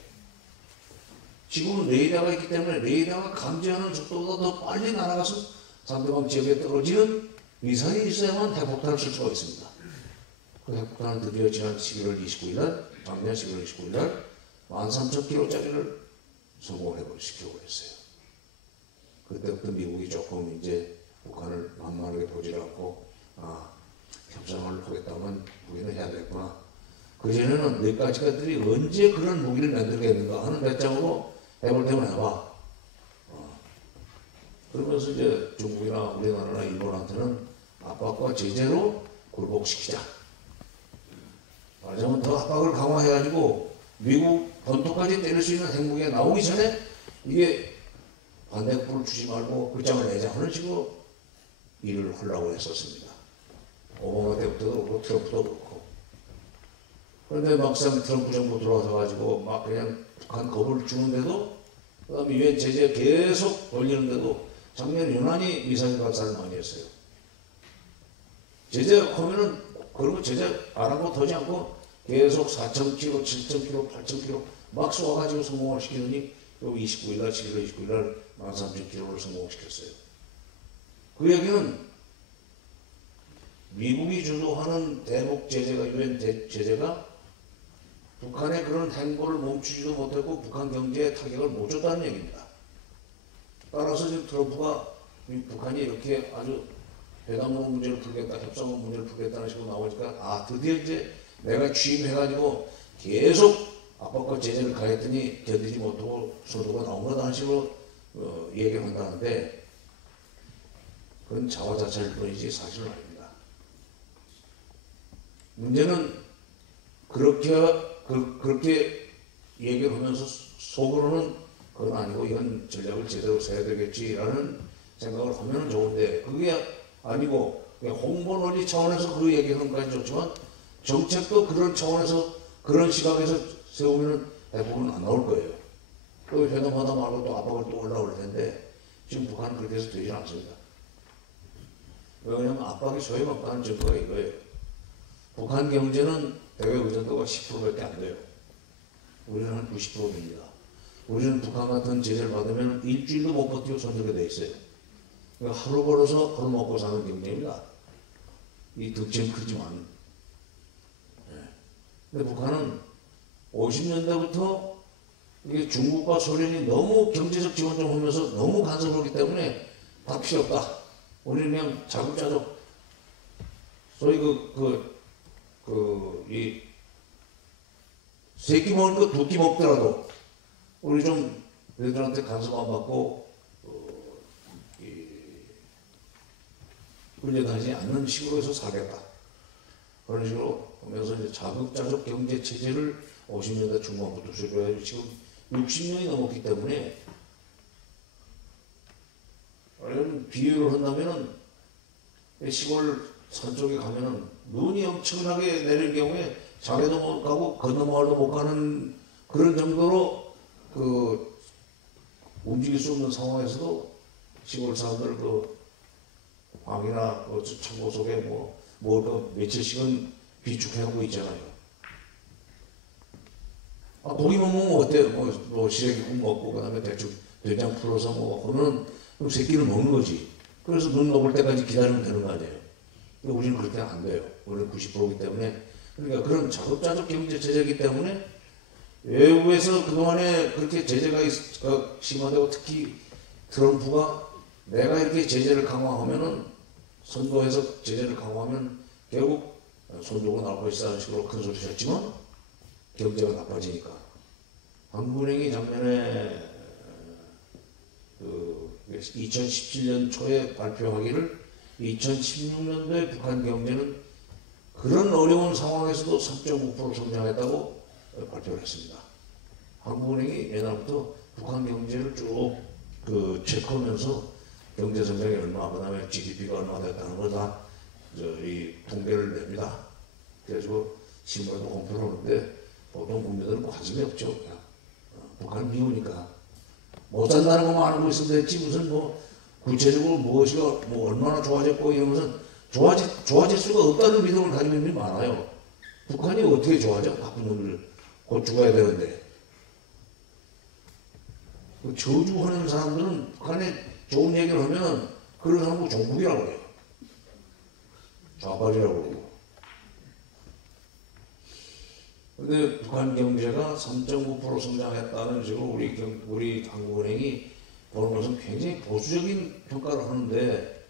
지금은 레이더가 있기 때문에 레이더가 감지하는 속도보다 더 빨리 날아가서 상대방 지역에 떨어지는 미사일이 있어야만 핵폭탄을 쓸 수가 있습니다. 그 핵폭탄은 드디어 지난 11월 29일 날, 작년 11월 29일 날 13,000kg짜리를 성공을 시켜버렸어요. 그때부터 미국이 조금 이제 북한을 만만하게 보지 않고, 협상을 하겠다면 우리는 해야 되겠구나. 그전에는 몇가지 것들이 언제 그런 무기를 만들겠는가 하는 배짱으로 해볼 때만 해봐. 그러면서 이제 중국이나 우리나라나 일본한테는 압박과 제재로 굴복시키자. 말하자면 더 압박을 강화해가지고 미국 본토까지 때릴 수 있는 핵무기가 나오기 전에 이게 반대급부를 주지 말고 끝장을 내자 하는 식으로 일을 하려고 했었습니다. 오바마 때부터도 그렇고 트럼프도 그렇고. 그런데 막상 트럼프 정부 들어와서 가지고 막 그냥 북한 겁을 주는데도, 그 다음에 유엔 제재 계속 돌리는데도 작년에 유난히 미사일 발사를 많이 했어요. 제재하면은, 그리고 제재 안 하고 더지 않고 계속 4,000km, 7,000km, 8,000km 막 쏘아가지고 성공을 시키더니 요 29일날, 11월 29일날 13,000km를 성공시켰어요. 그 얘기는 미국이 주도하는 대북 제재가, 유엔 제재가 북한의 그런 행보를 멈추지도 못했고 북한 경제에 타격을 못 줬다는 얘기입니다. 따라서 지금 트럼프가 북한이 이렇게 아주 회담으로 문제를 풀겠다, 협상으로 문제를 풀겠다는 식으로 나오니까 드디어 이제 내가 취임해가지고 계속 압박과 제재를 가했더니 견디지 못하고 소도가 나온 거다 하는 식으로 얘기를 한다는데, 그건 자화자찬일 뿐이지 사실은 아닙니다. 문제는 그렇게 얘기를 하면서 속으로는 그건 아니고 이건 전략을 제대로 써야 되겠지라는 생각을 하면 좋은데, 그게 아니고 홍보 논리 차원에서 그 얘기하는 것까지 좋지만 정책도 그런 차원에서 그런 시각에서 세우면 대부분 안 나올 거예요. 또 회담하다 말고 또 압박을 또 올라올 텐데 지금 북한은 그렇게 해서 되지 않습니다. 왜냐하면 압박이 소용없다는 증거가 이거예요. 북한 경제는 대외 의존도가 10%밖에 안 돼요. 우리는 한 90%입니다. 우리는 북한 같은 제재를 받으면 일주일도 못 버티고 손들게 돼 있어요. 그러니까 하루 벌어서 하루 먹고 사는 경제입니다. 이 득점 크지만. 근데 북한은 50년대부터 이게 중국과 소련이 너무 경제적 지원 좀 하면서 너무 간섭하기 때문에 다 필요 없다. 우리는 그냥 자급자족, 소위 이 세끼 먹을 거 2끼 먹더라도 우리 좀 얘들한테 간섭 안 받고 끌려다니지 않는 식으로 해서 살겠다. 그런 식으로 하면서 이제 자급자족 경제 체제를 50년대 중반부터 시작해가지고 지금 60년이 넘었기 때문에, 비유를 한다면은 시골 산 쪽에 가면은 눈이 엄청나게 내릴 경우에 자개도 못 가고 건너마을도 못 가는 그런 정도로 움직일 수 없는 상황에서도 시골 사람들 방이나 창고 속에 며칠씩은 비축해놓고 있잖아요. 고기만 먹으면 어때요? 시래기국 먹고 그다음에 대충 된장 풀어서 하면 그럼 새끼를 먹는 거지. 그래서 눈 녹을 때까지 기다리면 되는 거 아니에요. 우리는 그렇게 안 돼요. 우리는 90%이기 때문에. 그러니까 그런 자급자족 경제 체제이기 때문에 외국에서 그동안에 그렇게 제재가 심화되고, 특히 트럼프가 내가 이렇게 제재를 강화하면은, 선거에서 제재를 강화하면 결국 손 들고 나올 것이라는 식으로 큰 소리 쳤지만 경제가 나빠지니까 한국은행이 작년에 2017년 초에 발표하기를 2016년도에 북한 경제는 그런 어려운 상황에서도 3.9% 성장했다고 발표를 했습니다. 한국은행이 옛날부터 북한 경제를 쭉 체크하면서 경제 성장이 얼마, 그 다음에 GDP가 얼마 됐다는 걸 다 이 통계를 냅니다. 그래가지고 신문에도 공표를 하는데 보통 국민들은 관심이 없죠. 그냥 북한 미우니까 못 산다는 것만 알고 있으면 됐지 무슨 뭐 구체적으로 무엇이가 뭐 얼마나 좋아졌고 이러면서 좋아질 수가 없다는 믿음을 가지고 있는 분이 많아요. 북한이 어떻게 좋아져? 나쁜 놈들 곧 죽어야 되는데. 저주하는 사람들은 북한에 좋은 얘기를 하면 그런 사람을 종북이라고 그래요. 좌빨이라고 그러고. 근데 북한 경제가 3.9% 성장했다는 식으로 우리 한국은행이 보는 것은 굉장히 보수적인 평가를 하는데,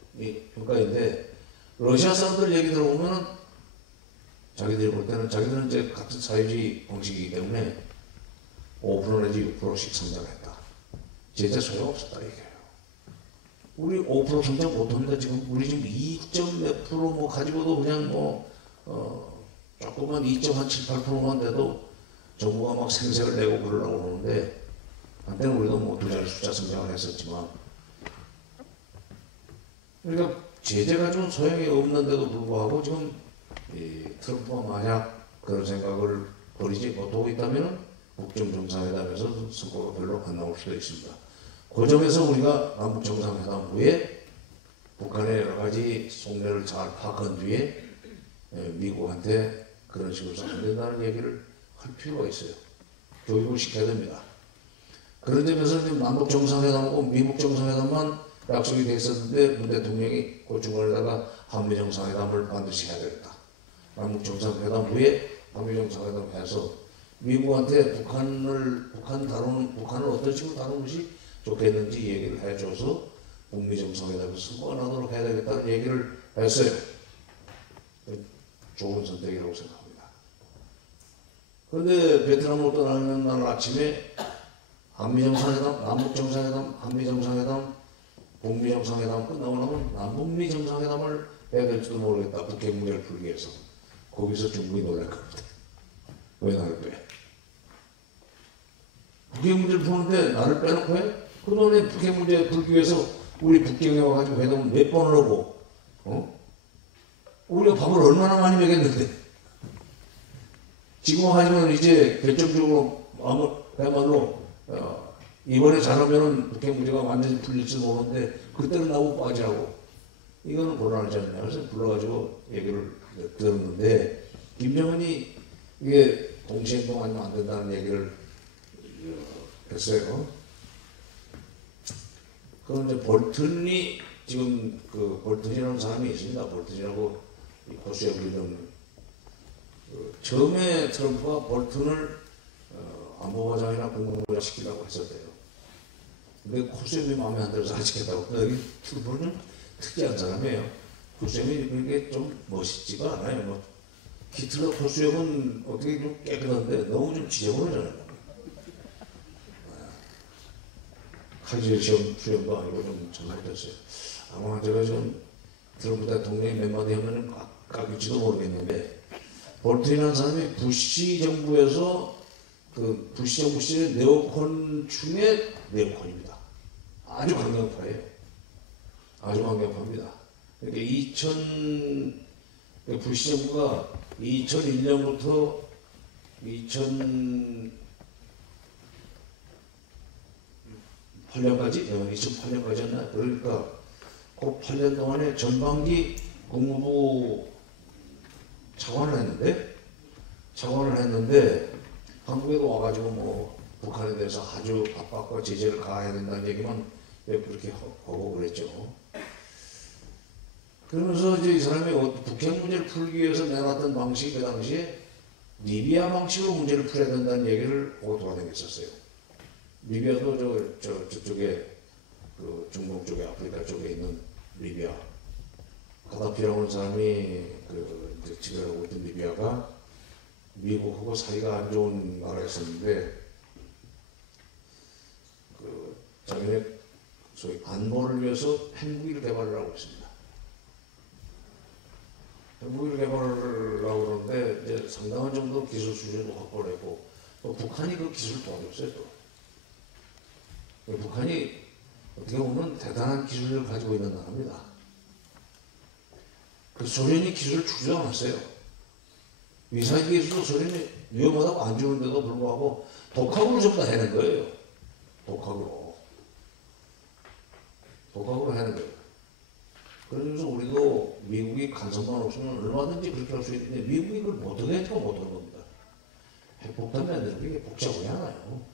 평가인데, 러시아 사람들 얘기 들어보면은 자기들이 볼 때는 자기들은 이제 같은 사회주의 방식이기 때문에 5% 내지 6%씩 성장했다. 진짜 소용없었다 이게요. 우리 5% 성장 못합니다. 지금 우리 지금 2점 몇 프로 뭐 가지고도 그냥 조금만 2.78%만 돼도 정부가 막 생색을 내고 그러려고 하는데 한때는 우리도 뭐 두 자리 숫자 성장을 했었지만 그러니까 제재 가지고는 소용이 없는데도 불구하고 지금 트럼프가 만약 그런 생각을 버리지 못하고 있다면 북중 정상회담에서 성과가 별로 안 나올 수도 있습니다. 그 점에서 우리가 남북 정상회담 후에 북한의 여러 가지 속내를 잘 파악한 뒤에 미국한테 그런 식으로 안 된다는 얘기를 할 필요가 있어요. 교육을 시켜야 됩니다. 그런 점에서 지금 남북 정상회담하고 미국 정상회담만 약속이 돼 있었는데 문 대통령이 그 중간에다가 한미 정상회담을 반드시 해야 되겠다. 남북 정상회담 후에 한미 정상회담 해서 미국한테 북한을 어떤 식으로 다루는 것이 좋겠는지 얘기를 해줘서 북미 정상회담에서 성과가 나도록 해야 되겠다는 얘기를 했어요. 좋은 선택이라고 생각합니다. 그런데 베트남으로 떠나는 날 아침에 한미 정상회담, 남북 정상회담, 한미 정상회담, 북미 정상회담 끝나고 나면 남북미 정상회담을 해야 될지도 모르겠다. 북핵 문제를 풀기 위해서. 거기서 중국이 놀랄 겁니다. 왜 나를 빼? 북핵 문제를 푸는데 나를 빼놓고 해? 그동안에 북핵 문제 풀기 위해서 우리 북경에 와가지고 회담을 몇 번을 하고, 우리가 밥을 얼마나 많이 먹였는데. 지금 하지만 이제 결정적으로 그야말로 이번에 잘하면은 북핵 문제가 완전히 풀릴지 모르는데 그때는 나보고 빠지라고. 이거는 곤란하지 않냐. 그래서 불러가지고 얘기를 들었는데 김정은이 이게 동시행동하면 안 된다는 얘기를 했어요. 그런데 볼튼이 지금 볼튼이라는 사람이 있습니다. 볼튼이라고 호수에 불리는 처음에 트럼프가 볼튼을 안보과장이나 국무부장 시키려고 했었대요. 근데 코스염이 마음에 안 들어서 안 시켰다고. 여기 트럼프는 특이한 사람이에요. 코스염이 그게 좀 멋있지가 않아요. 뭐 히틀러 코스염은 어떻게 좀 깨끗한데 너무 좀 지저분하잖아요. 칼질 수염도 아니고 좀 잘못됐어요. 아마 제가 좀 트럼프 대통령이 몇 마디 하면은 깎일지도 모르겠는데 볼튼이라는 사람이 부시 정부에서 부시 정부 시절의 네오콘 중에 네오콘입니다. 아주 강경파예요. 아주 강경파입니다. 그러니까 부시 정부가 2001년부터 2008년까지였나? 그러니까 그 8년 동안에 전반기 국무부 차관을 했는데 한국에도 와가지고 뭐 북한에 대해서 아주 압박과 제재를 가해야 된다는 얘기만 그렇게 하고 그랬죠. 그러면서 이제 이 사람이 북핵 문제를 풀기 위해서 내놨던 방식이 그 당시에 리비아 방식으로 문제를 풀어야 된다는 얘기를 하고 돌아다녔었어요. 리비아도 저쪽에 중동 쪽에 아프리카 쪽에 있는 리비아 가다피라고 하는 사람이 지배하고 있던 리비아가 미국하고 사이가 안 좋은 나라였었는데 자기네 소위 안보를 위해서 핵무기를 개발을 하고 있습니다. 핵무기를 개발하려고 그러는데 이제 상당한 정도 기술 수준을 확보를 했고 또 북한이 그 기술을 도와줬어요. 또. 북한이 어떻게 보면 대단한 기술을 가지고 있는 나라입니다. 그 소련이 기술을 주지 않았어요. 미사일 기술도 소련이 위험하다고 안 주는데도 불구하고 독학으로 전부 다 해낸 거예요. 독학으로 해낸 거예요. 그래서 우리도 미국이 간섭만 없으면 얼마든지 그렇게 할 수 있는데 미국이 그걸 못하게 해도 못하는 겁니다. 핵폭탄 만드는 게 복잡하지 않아요.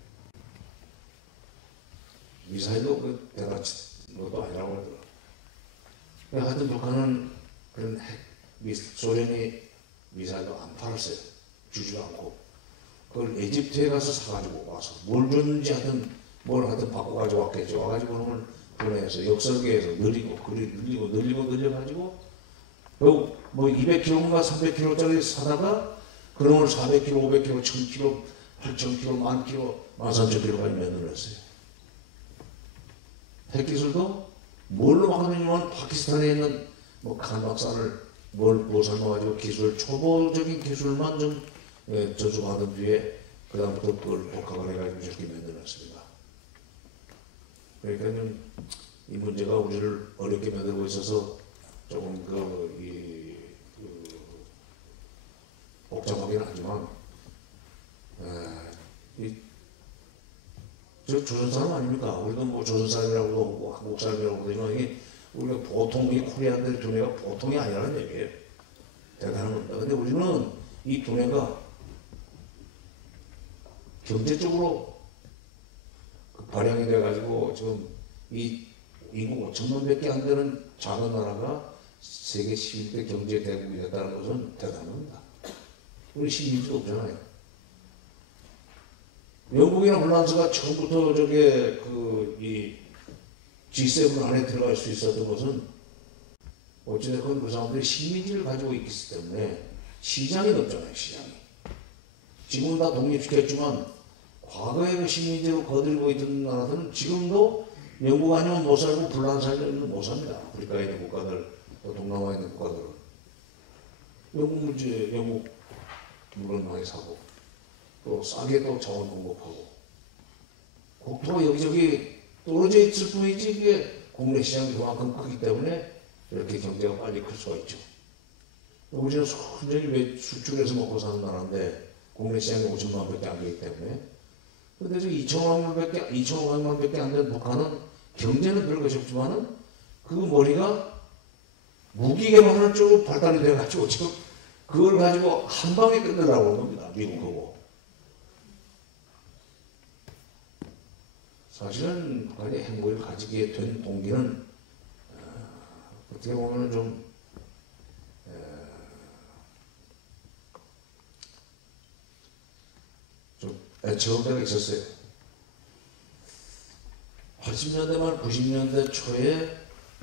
미사일도 그 대단한 것도 아니라고 하더라고요. 하여튼 북한은 그런 소련이 미사일도 안 팔았어요. 주지도 않고. 그걸 에집트에 가서 사가지고 와서 뭘 줬는지 하여튼 뭘 하여튼 바꿔가지고 왔겠죠. 와가지고 그놈을 보내서 역설계에서 늘려가지고 뭐 200kg인가 300kg짜리 사다가 그놈을 400kg, 500kg, 1000kg, 8000kg, 10,000kg, 13,000kg까지 만들었어요. 핵기술도 뭘로 하느냐면 파키스탄에 있는 뭐 칸박사를 뭘 삶아가지고 초보적인 기술만 좀 저주받은 뒤에 그 다음부터 그걸 독학을 해가지고 저렇게 만들었습니다. 그러니까 이 문제가 우리를 어렵게 만들고 있어서 조금 복잡하긴 하지만 저 조선 사람 아닙니까? 우리도 뭐 조선 사람이라고도 하고 한국 사람이라고 그러지만 이게 우리가 보통 이 코리안들 두뇌가 보통이 아니라는 얘기예요. 대단한 겁니다. 근데 우리는 이 두뇌가 경제적으로 발양이 돼가지고 지금 이 인구 5천만밖에 안 되는 작은 나라가 세계 11대 경제 대국이 됐다는 것은 대단한 겁니다. 우리 식민지도 없잖아요. 영국이나 프랑스가 처음부터 이 G7 안에 들어갈 수 있었던 것은 어찌됐건 그 사람들이 식민지를 가지고 있기 때문에 시장이 없잖아요. 시장이. 지금은 다 독립시켰지만 과거에 그 식민지로 거들고 있던 나라들은 지금도 영국 아니면 못 살고 불란살면 못 삽니다. 아프리카에 있는 국가들, 또 동남아에 있는 국가들은. 영국 물건 많이 사고 또 싸게 또 자원 공급하고 국토가 여기저기 떨어져 있을 뿐이지 그게 국내 시장이 그만큼 크기 때문에 이렇게 경제가 빨리 클 수가 있죠. 우리는 순전히 수출해서 먹고 사는 나라인데 국내 시장이 5천만 밖에 안 되기 때문에 근데 저 2,500만 밖에 안 되는 북한은 경제는 별 것이 없지만은 그 머리가 무기 개발하는 쪽으로 발달이 돼가지고 지금 그걸 가지고 한 방에 끝내려고 하는 겁니다. 미국하고. 사실은 북한이 핵무기를 가지게 된 동기는 어떻게 보면 좀 애처로가 있었어요. 80년대 말 90년대 초에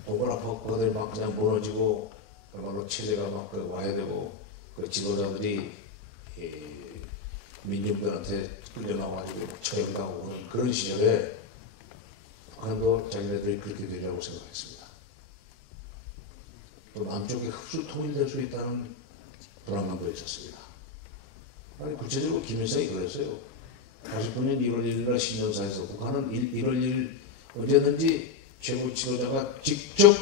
동굴 아파트들이 막 그냥 무너지고 그야말로 체제가 막 와야 되고 그 지도자들이 민중들한테 끌려나와가지고 처형당하고 오는 그런 시절에 북한도 자기네들이 그렇게 되리라고 생각했습니다. 또 남쪽에 흡수 통일될 수 있다는 불안감도 있었습니다. 아니 구체적으로 김일성이 그랬어요. 89년 1월 1일 날 신년사에서 북한은 1월 1일 언제든지 최고 지도자가 직접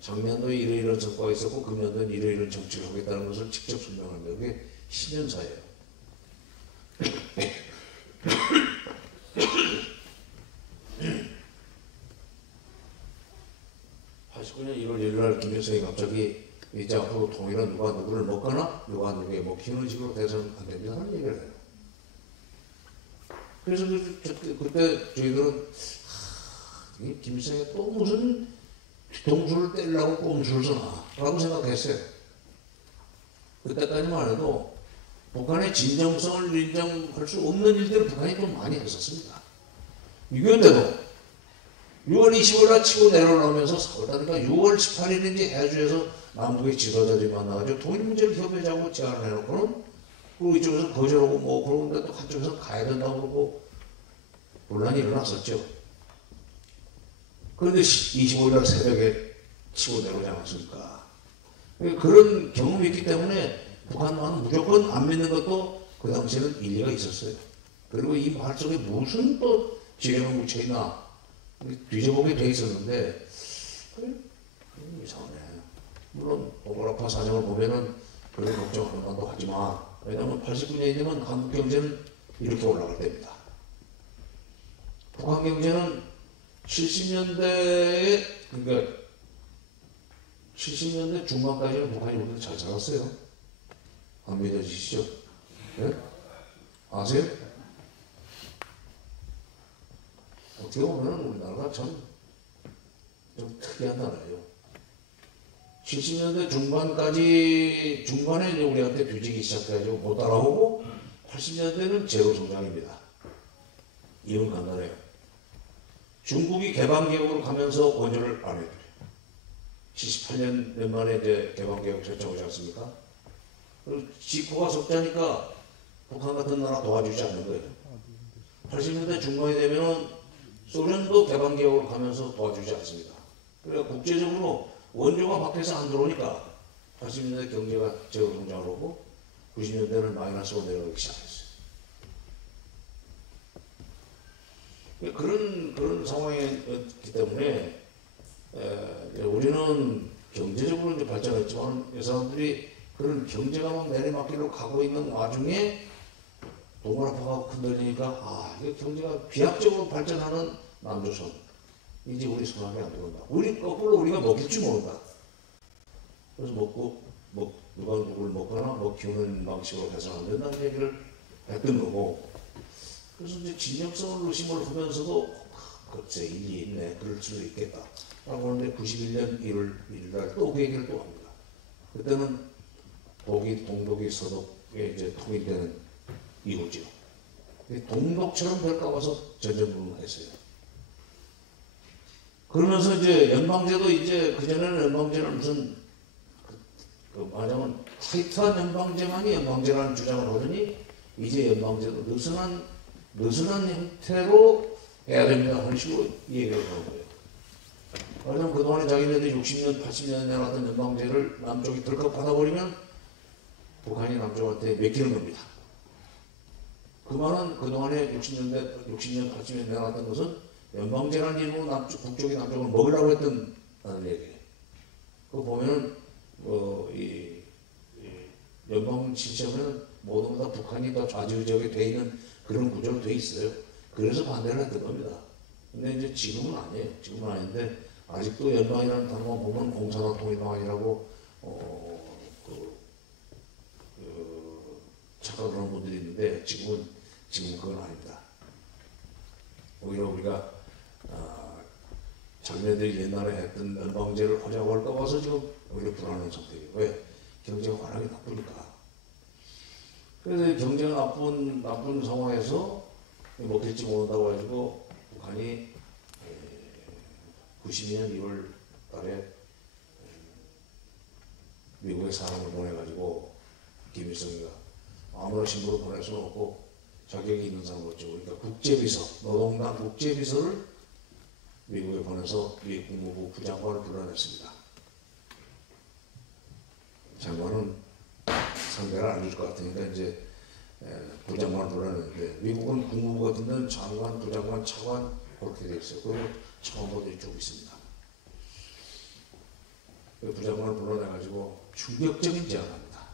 작년도에 이러이러한 성과가 있었고 금년도에 이러이러한 정책을 하겠다는 것을 직접 설명합니다. 그게 신년사예요. 89년 1월 1일 날 김일성이 갑자기 이제 앞으로 통일은 누가 누구를 먹거나 누가 누구에 먹히는 식으로 돼서는 안 된다는 얘기를 해요. 그래서 그때 저희들은 김일성이 또 무슨 뒤통수를 떼려고 꼼수를 쓰나 라고 생각했어요. 그때까지만 해도 북한의 진정성을 인정할 수 없는 일들을 북한이 좀 많이 했었습니다. 6.25 때도 6월 25일 날 치고 내려오면서 4월달이니까 6월 18일인지 해주에서 남북의 지도자들이 만나가지고 통일 문제를 협의하자고 제안을 해놓고는 그리고 이쪽에서 거절하고 뭐 그러는데 또 한쪽에서 가야 된다고 그러고 논란이 일어났었죠. 그런데 25일 날 새벽에 치고 내려오지 않았습니까? 그런 경험이 있기 때문에 북한만 무조건 안 믿는 것도 그 당시에는 일리가 있었어요. 그리고 이 말 속에 무슨 또 지혜가 묻혀 있나 뒤져보게 돼 있었는데 이상하네. 물론 오그라파 사정을 보면은 그런 걱정하는 만도 하지만 왜냐하면 89년이 되면 한국 경제는 이렇게 올라갈 때입니다. 북한 경제는 70년대에 그러니까 70년대 중반까지는 북한이 우리도 잘 살았어요. 안 믿어지시죠? 네? 아세요? 어떻게 보면 우리나라가 참 좀 특이한 나라예요. 70년대 중반에 이제 우리한테 뒤지기 시작해가지고 못 따라오고 80년대는 제로 성장입니다. 이유는 간단해요. 중국이 개방개혁으로 가면서 원조를 안 해줘요. 78년 만에 이제 개방개혁 결정하지 않습니까? 그리고 지코가 적자니까 북한 같은 나라 도와주지 않는 거예요. 80년대 중반이 되면은 소련도 개방개혁으로 가면서 도와주지 않습니다. 그러니까 국제적으로 원조가 밖에서 안 들어오니까 80년대 경제가 제로 성장을 오고 90년대는 마이너스로 내려가기 시작했어요. 그런 상황이었기 때문에 우리는 경제적으로 이제 발전했지만 이 사람들이 그런 경제가 막 내리막길로 가고 있는 와중에 동그라파가 흔들리니까 이게 경제가 비약적으로 발전하는 남조선 이제 우리 손안에 안 들어온다. 우리 거꾸로 우리가 먹힐 줄 모른다. 그래서 누가 누구를 먹거나 키우는 방식으로 해서는 안 된다는 얘기를 했던 거고. 그래서 이제 진정성을 의심을 하면서도 글쎄 일리 있네. 그럴 수도 있겠다. 라고 하는데 91년 1월 1일 날 또 그 얘기를 또 합니다. 그때는 동독이 서독에 이제 통일되는 이후죠. 동독처럼 될까 봐서 전전긍긍했어요. 그러면서 이제 연방제도 이제 그전에는 연방제는 무슨 말하자면 타이트한 연방제만이 연방제라는 주장을 하더니 이제 연방제도 느슨한 형태로 해야 됩니다 하는 식으로 얘기를 하는 거예요. 왜냐면 그동안에 자기네들이 60년, 80년에 내놨던 연방제를 남쪽이 덜컥 받아버리면 북한이 남쪽한테 맡기는 겁니다. 그 말은 그동안에 60년, 80년 내놨던 것은 연방제라는 이름으로 북쪽이 남쪽을 먹으려고 했던 얘기예요. 그거 보면은 이 연방 시스템은 모두 다 북한이 더 좌지우지하게 돼 있는 그런 구조로 돼 있어요. 그래서 반대를 했던 겁니다. 근데 이제 지금은 아니에요. 지금은 아닌데 아직도 연방이라는 단어만 보면 공산화 통일방안이라고 착각을 하는 분들이 있는데 지금은 그건 아닙니다. 오히려 우리가 자기네들이 옛날에 했던 연방제를 하자고 할까 봐서 지금 오히려 불안한 상태예요. 왜? 경제가 워낙에 나쁘니까. 그래서 경제가 나쁜 상황에서 먹힐지 모른다고 해가지고 북한이 92년 2월 달에 미국에 사람을 보내가지고 김일성이가 아무나 신부로 보낼 수는 없고 자격이 있는 사람을 없죠. 그러니까 국제비서, 노동당 국제비서를 미국에 보내서 미 국무부 부장관을 불러냈습니다. 장관은 상대를 안 줄 것 같으니까 이제 부장관을 불러냈는데 미국은 국무부 같은 데는 장관, 부장관, 차관 그렇게 돼 있어요. 그리고 차관보들이 쭉 있습니다. 그 부장관을 불러내가지고 충격적인 제안을 합니다.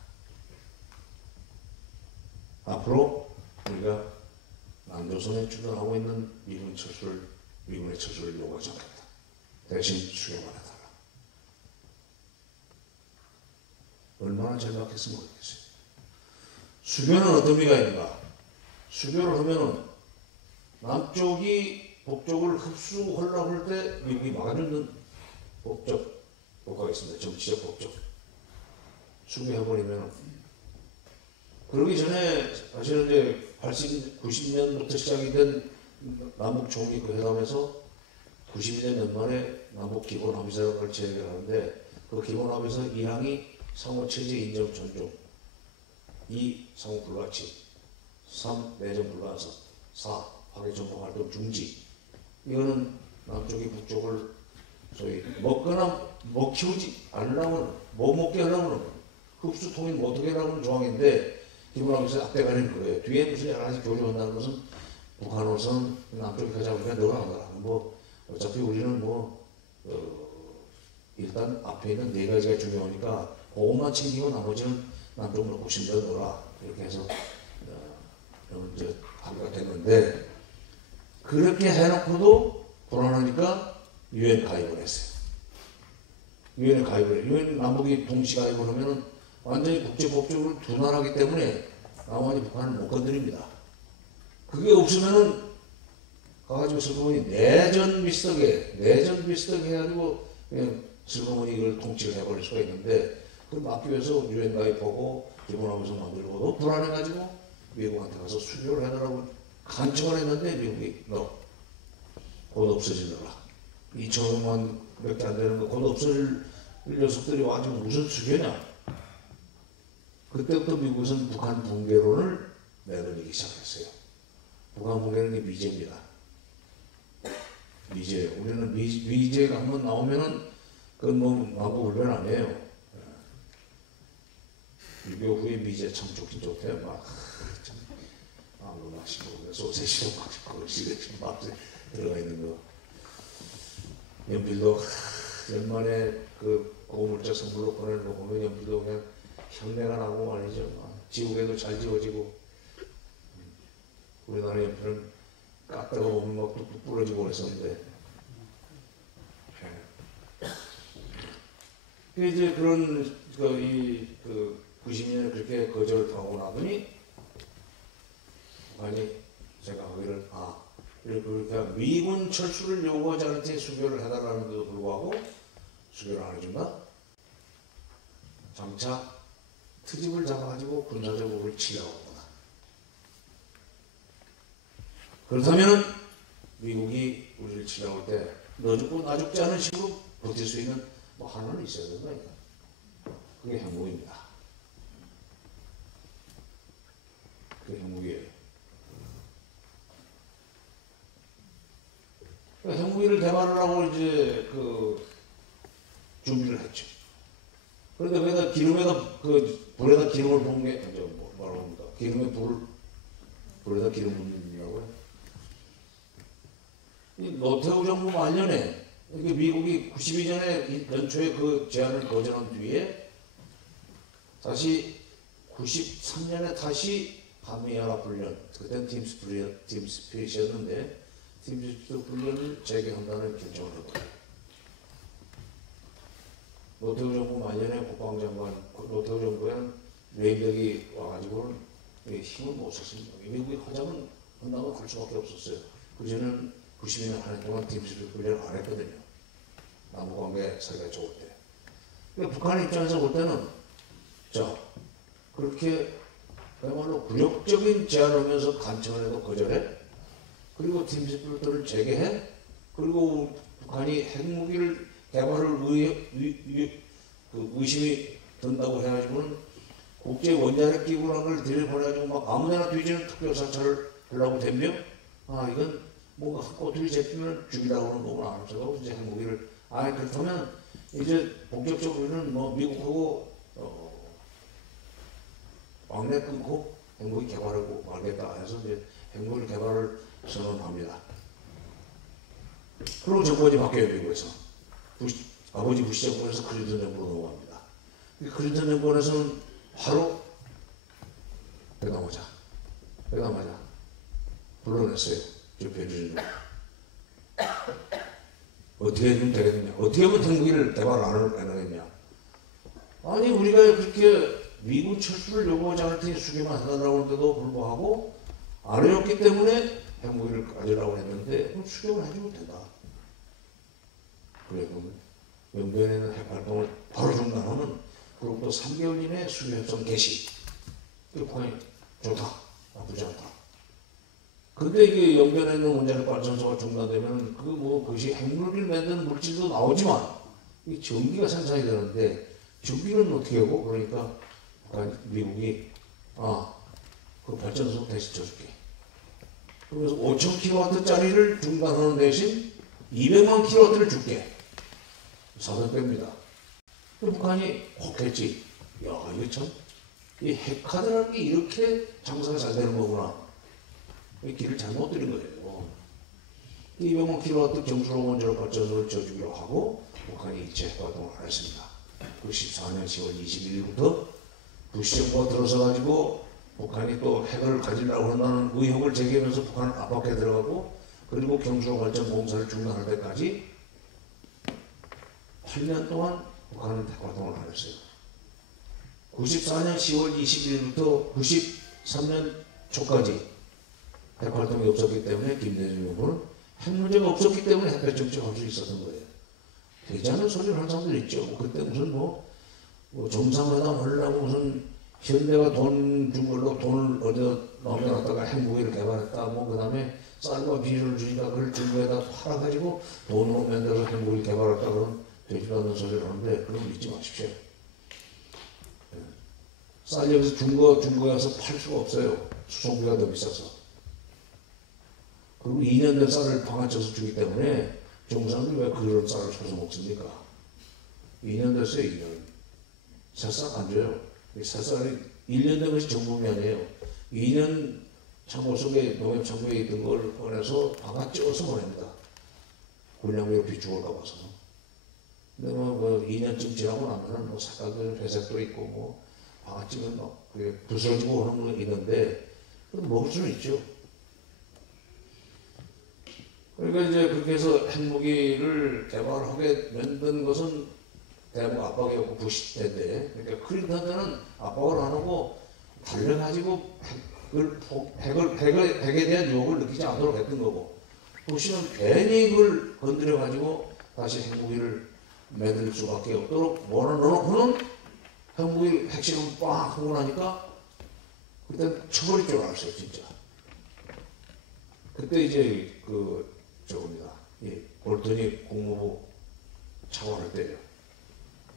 앞으로 우리가 남조선에 주둔하고 있는 미군의 철수를 요구하지 않겠다. 대신 수교만 해달라. 얼마나 절박했으면 모르겠어요. 수교는 어떤 의미가 있는가? 수교를 하면은 남쪽이 북쪽을 흡수하려고 할 때 미국이 막아주는 법적 효과가 있습니다. 정치적 법적. 수교해버리면 그러기 전에 사실은 이제 90년부터 시작이 된 남북 총리 그 회담에서 92년 연말에 남북 기본 합의서를 걸쳐 얘기하는데 그 기본 합의서 1항이 상호 체제 인정 존중, 2. 상호 불가치, 3. 내정 불가항성, 4. 화개 정보 활동 중지. 이거는 남쪽이 북쪽을 소위 먹거나 먹히우지 않으려면 뭐 먹게 하려면 흡수 통일 못 하게 하려는 조항인데 기본하면서 앞대가리는 그거예요. 뒤에 무슨 여러 가지 교류한다는 것은 북한으로서는 남쪽이 가져오니까 너가 안 가라. 뭐 어차피 우리는 뭐 일단 앞에 있는 네 가지가 중요하니까 그것만 챙기고 나머지는 남쪽으로 고심대로 놀아. 이렇게 해서 이제 합의가 됐는데 그렇게 해놓고도 불안하니까 유엔 가입을 했어요. 유엔에 가입을 해요. 유엔 남북이 동시 가입을 하면은 완전히 국제법적으로 두 나라기 때문에 남한이 북한을 못 건드립니다. 그게 없으면은 가가지고 슬그머니 내전 비슷하게 해가지고 그냥 슬그머니 이걸 통치를 해버릴 수가 있는데 그걸 막기 위해서 유엔 가입하고 기본하면서 만들고도 불안해가지고 미국한테 가서 수교를 해달라고 간청을 했는데 미국이 너 곧 없어지더라. 2천만 몇개 안 되는 거 곧 없어질 녀석들이 와가지고 무슨 수교냐. 그때부터 미국은 북한 붕괴론을 내걸리기 시작했어요. 북한 붕괴는 미제입니다. 미제. 우리는 미제가 한번 나오면은 그건 뭐 망고불변 아니에요. 6.25 후에 미제 참 좋긴 좋대요. 막 참 아무 맛있고 소세지도 맛있고 시래기 밥에 들어가 있는 거. 연필도 얼마나 그 고물자 선물로 보내는 거 보면 연필도 그냥 향내가 나고 말이죠. 지우개도 잘 지워지고. 우리나라 연필은 깎다가 보면 막 뚝뚝 부러지고 그랬었는데. 이제 그런 그 90년에 그렇게 거절을 하고 나더니 아니 제가 거기를 이렇게 미군 철수를 요구하지 않을 때 수교를 해달라는데도 불구하고 수교를 안 해준다. 장차 트집을 잡아가지고 군사적으로 치려고 합니다. 그렇다면 미국이 우리를 치려고 할 때 너 죽고 나 죽지 않은 식으로 버틸 수 있는 뭐 하나는 있어야 된다니까. 그게 핵무기입니다. 그게 핵무기예요. 핵무기를 개발하려고 이제 그 준비를 했죠. 그런데 왜다 기름에다 불에다 기름을 붓는 게 뭐라고 합니까? 불에다 기름 붓는다고요? 이 노태우 정부 말년에 미국이 92년에 연초에 그 제안을 거절한 뒤에 다시 93년에 다시 한미연합훈련, 그때는 팀스피릿이었는데 팀스피릿 훈련을 재개한다는 결정을 했거든요. 노태우 정부 말년에 국방장관, 노태우 정부에는 외벽이 와가지고는 힘을 못 썼습니다. 미국이 하자면 한다고 할 수밖에 없었어요. 그전에는 90년 한 해 동안 팀스피릿 훈련을 안 했거든요. 남북관계 사이가 좋을 때. 그러니까 북한 입장에서 볼 때는 자 그렇게 그야말로 굴욕적인 제안을 하면서 간청을 해도 거절해. 그리고 팀스피릿을 재개해. 그리고 북한이 핵무기를 개발을 의심이 든다고 해가지고는 국제 원자력 기구라는 걸 들여보내가지고 막 아무데나 뒤지는 특별사찰을 하려고 덤벼. 이건 뭔가 꼬투리 잡히면 죽이라고 하는 거구나. 그래서 이제 핵무기를 그렇다면 이제 본격적으로는 뭐 미국하고 왕래 끊고 핵무기 개발하고 말겠다 해서 이제 핵무기 개발을 선언합니다. 그리고 정권이 바뀌어요. 미국에서. 아버지 부시 정권에서 클린턴 정부로 넘어갑니다. 클린턴 정권에서는 바로 빼가마자 불러냈어요. 저 배주진 어떻게 하면 되겠느냐? 어떻게 하면 핵무기를 개발 안 하겠냐? 아니 우리가 그렇게 미군 철수를 요구하지 않을 테니 수교만 해달라고 하는데도 불구하고 안 해줬기 때문에 핵무기를 가지라고 했는데 그럼 수교를 해주면 된다. 그래 그러면 연변에는 핵 활동을 바로 중단하면 그리고 또 3개월 이내에 수교 협상 개시. 북한이 좋다. 나쁘지 않다. 근데 이게 연변에 있는 원자력 발전소가 중단되면 그것이 핵무기를 만드는 물질도 나오지만 이 전기가 생산이 되는데 전기는 어떻게 하고? 그러니까 미국이 그 발전소 대신 쳐줄게. 그래서 5,000kW짜리를 중단하는 대신 200만 킬로와트를 줄게. 사전됩니다. 북한이 혹했지. 야, 이거 참, 이 핵카드라는 게 이렇게 장사가 잘 되는 거구나. 길을 잘못 들인 거예요. 200만 킬로와트 정수로 원자력 발전소를 져주기로 하고 북한이 일체 핵활동을 안 했습니다. 94년 10월 21일부터 부시 정부가 들어서 가지고 북한이 또 핵을 가지려고 한다는 의혹을 제기하면서 북한을 압박해 들어가고 그리고 경수로 발전 공사를 중단할 때까지 8년 동안 북한은 핵활동을 안 했어요. 94년 10월 21일부터 93년 초까지 핵활동이 없었기 때문에 김대중 정부는 핵 문제가 없었기 때문에 핵 정책을 할 수 있었던 거예요. 되지 않은 소리를 하는 사람들 있죠. 그때 무슨 뭐 정상회담 하려고 무슨 현대가 돈 준 걸로 돈을 어디다 넘겨놨다가 핵무기를 개발했다. 뭐 그 다음에 쌀과 비료를 주니까 그걸 중국에다 팔아가지고 돈으로 만들어서 핵무기를 개발했다. 그런 되지도 않는 소리를 하는데 그런 거 믿지 마십시오. 쌀 여기서 중국에 가서 팔 수가 없어요. 수송비가 더 비싸서. 그리고 2년 된 쌀을 방아쳐서 주기 때문에 중국 사람들이 왜 그런 쌀을 사서 먹습니까? 2년 됐어요, 2년. 새쌀 안 줘요. 새쌀이 1년 된 것이 정품이 아니에요. 2년 창고 속에 농협 창고에 있던 걸 꺼내서 방아 쪄서 보냅니다. 군량비로 비축을 가봐서. 근데 뭐 2년쯤 지나고 나면은 뭐 색깔도 회색도 있고 뭐 방아 찌면 막 그게 부스러지고 하는 거 있는데 그래도 먹을 수는 있죠. 그러니까 이제 그렇게 해서 핵무기를 개발하게 만든 것은 대북 압박이었고 부시 때인데, 그러니까 클린턴 때는 압박을 안 하고 달려가지고 핵에 대한 유혹을 느끼지 않도록 했던 거고, 부시는 괜히 그걸 건드려가지고 다시 핵무기를 만들 수밖에 없도록 몰아넣어놓고는 핵무기 핵실험 빡 하고 나니까 그때 쳐버릴 줄 알았어요, 진짜. 그때 이제 저겁니다. 볼턴이 국무부 차관할 때요.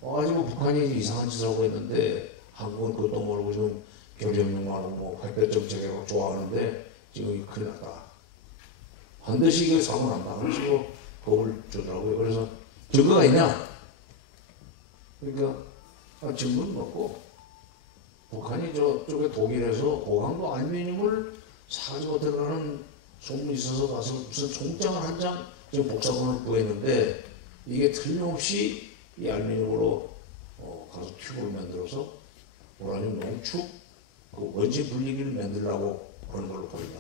와가지고 북한이 이상한 짓을 하고 있는데 한국은 그것도 모르고 지금 경제협력만 하고 뭐 햇볕 정책이라고 좋아하는데 지금 큰일 났다. 반드시 이거 사고 난다. 그런 식으로 겁을 주더라고요. 그래서 증거가 있냐? 그러니까 증거는 없고 북한이 저쪽에 독일에서 고강도 알루미늄을 사가지고 들어가는 소문이 있어서 가서 무슨 송장을 한 장 지금 복사본을 구했는데 이게 틀림없이 이 알루미늄으로 가서 튜브를 만들어서 우라늄 농축 그 원시 분리기를 만들려고 하는 걸로 보인다.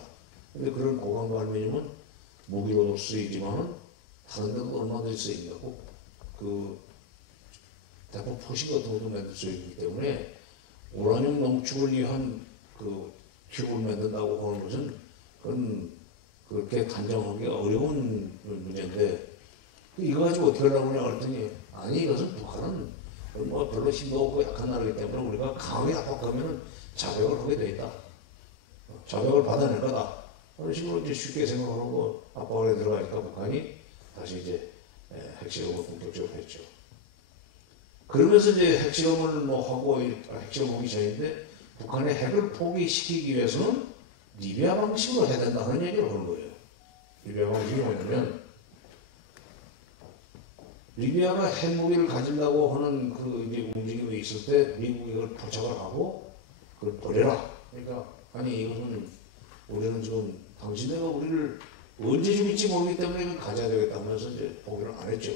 근데 그런 고강도 알루미늄은 무기로도 쓰이지만은 다른 데도 얼마든지 쓰인다고 그 대포 포신 같은 것도 만들 수 있기 때문에 우라늄 농축을 위한 그 튜브를 만든다고 하는 것은 그건 그렇게 단정하기가 어려운 문제인데 이거 가지고 어떻게 하려고 하냐 그랬더니 아니 이것은 북한은 뭐 별로 힘도 없고 약한 나라이기 때문에 우리가 강하게 압박하면 자백을 하게 돼 있다. 자백을 받아낼 거다. 그런 식으로 이제 쉽게 생각하고 압박에 들어가니까 북한이 다시 이제 핵실험을 본격적으로 했죠. 그러면서 이제 핵실험을 뭐 하고 핵실험 하기 전인데 북한의 핵을 포기시키기 위해서는 리비아 방식으로 해야 된다는 얘기를 하는 거예요. 리비아 방식이 뭐냐면 리비아가 핵무기를 가지려고 하는 그 이제 움직임이 있을 때 미국이 이걸 포착을 하고 그걸 버려라. 그러니까 아니 이것은 우리는 지금 당신네가 우리를 언제 죽일지 모르기 때문에 이걸 가져야 되겠다 하면서 이제 포기를 안 했죠.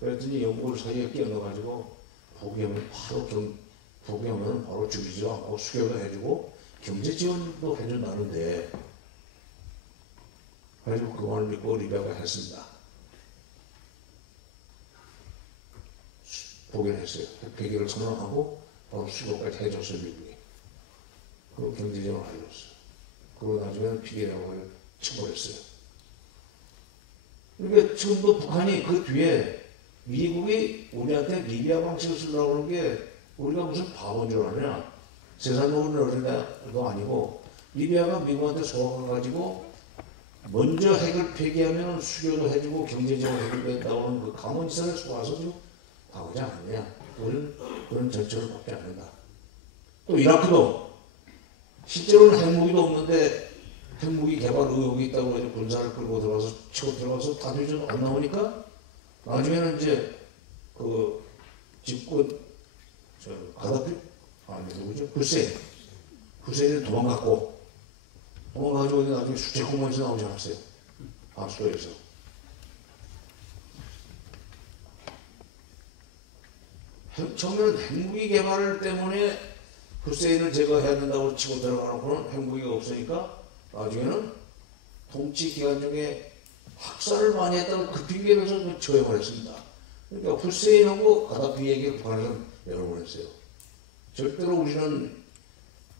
그랬더니 영국을 사이에 끼어넣어가지고 포기하면 바로 죽이지도 않고 수교도 해주고 경제 지원도 해준다는데 그래가지고 그 말을 믿고 리비아가 했습니다. 포기를 했어요. 폐기를 선언하고 바로 수교까지 해줬어요, 미국이. 그리고 경제 지원을 알렸어요. 그리고 나중에는 피해라고 쳐버렸어요. 그러니까 지금도 북한이 그 뒤에 미국이 우리한테 리비아 방식을 쓰려고 하는 게 우리가 무슨 바보인 줄 아냐? 세상 노는 어린애도 아니고 리비아가 미국한테 속아가지고 먼저 핵을 폐기하면 수교도 해주고 경제 지원을 해준다고 하는 그 강원지선에 속아서 지금 나오지 않느냐? 우리는 그런 정책을 받지 않는다. 또 이라크도 실제로는 핵무기도 없는데 핵무기 개발 의혹이 있다고 해서 군사를 끌고 들어가서 치고 들어가서 다 뒤져도 안 나오니까 나중에는 이제 그 집권 저 가다피 아니 누구죠? 후세인이 도망가가지고 나중에 수채공원에서 나오지 않았어요. 압수에서. 처음에는 핵무기 개발 때문에 후세인을 제거해야 된다고 치고 들어가놓고는 핵무기가 없으니까 나중에는 통치 기간 중에 학살을 많이 했다고 그 핑계를 대서 처형을 했습니다. 그러니까 후세인하고 가다피 얘기를 북한에서는 여러 번 했어요. 절대로 우리는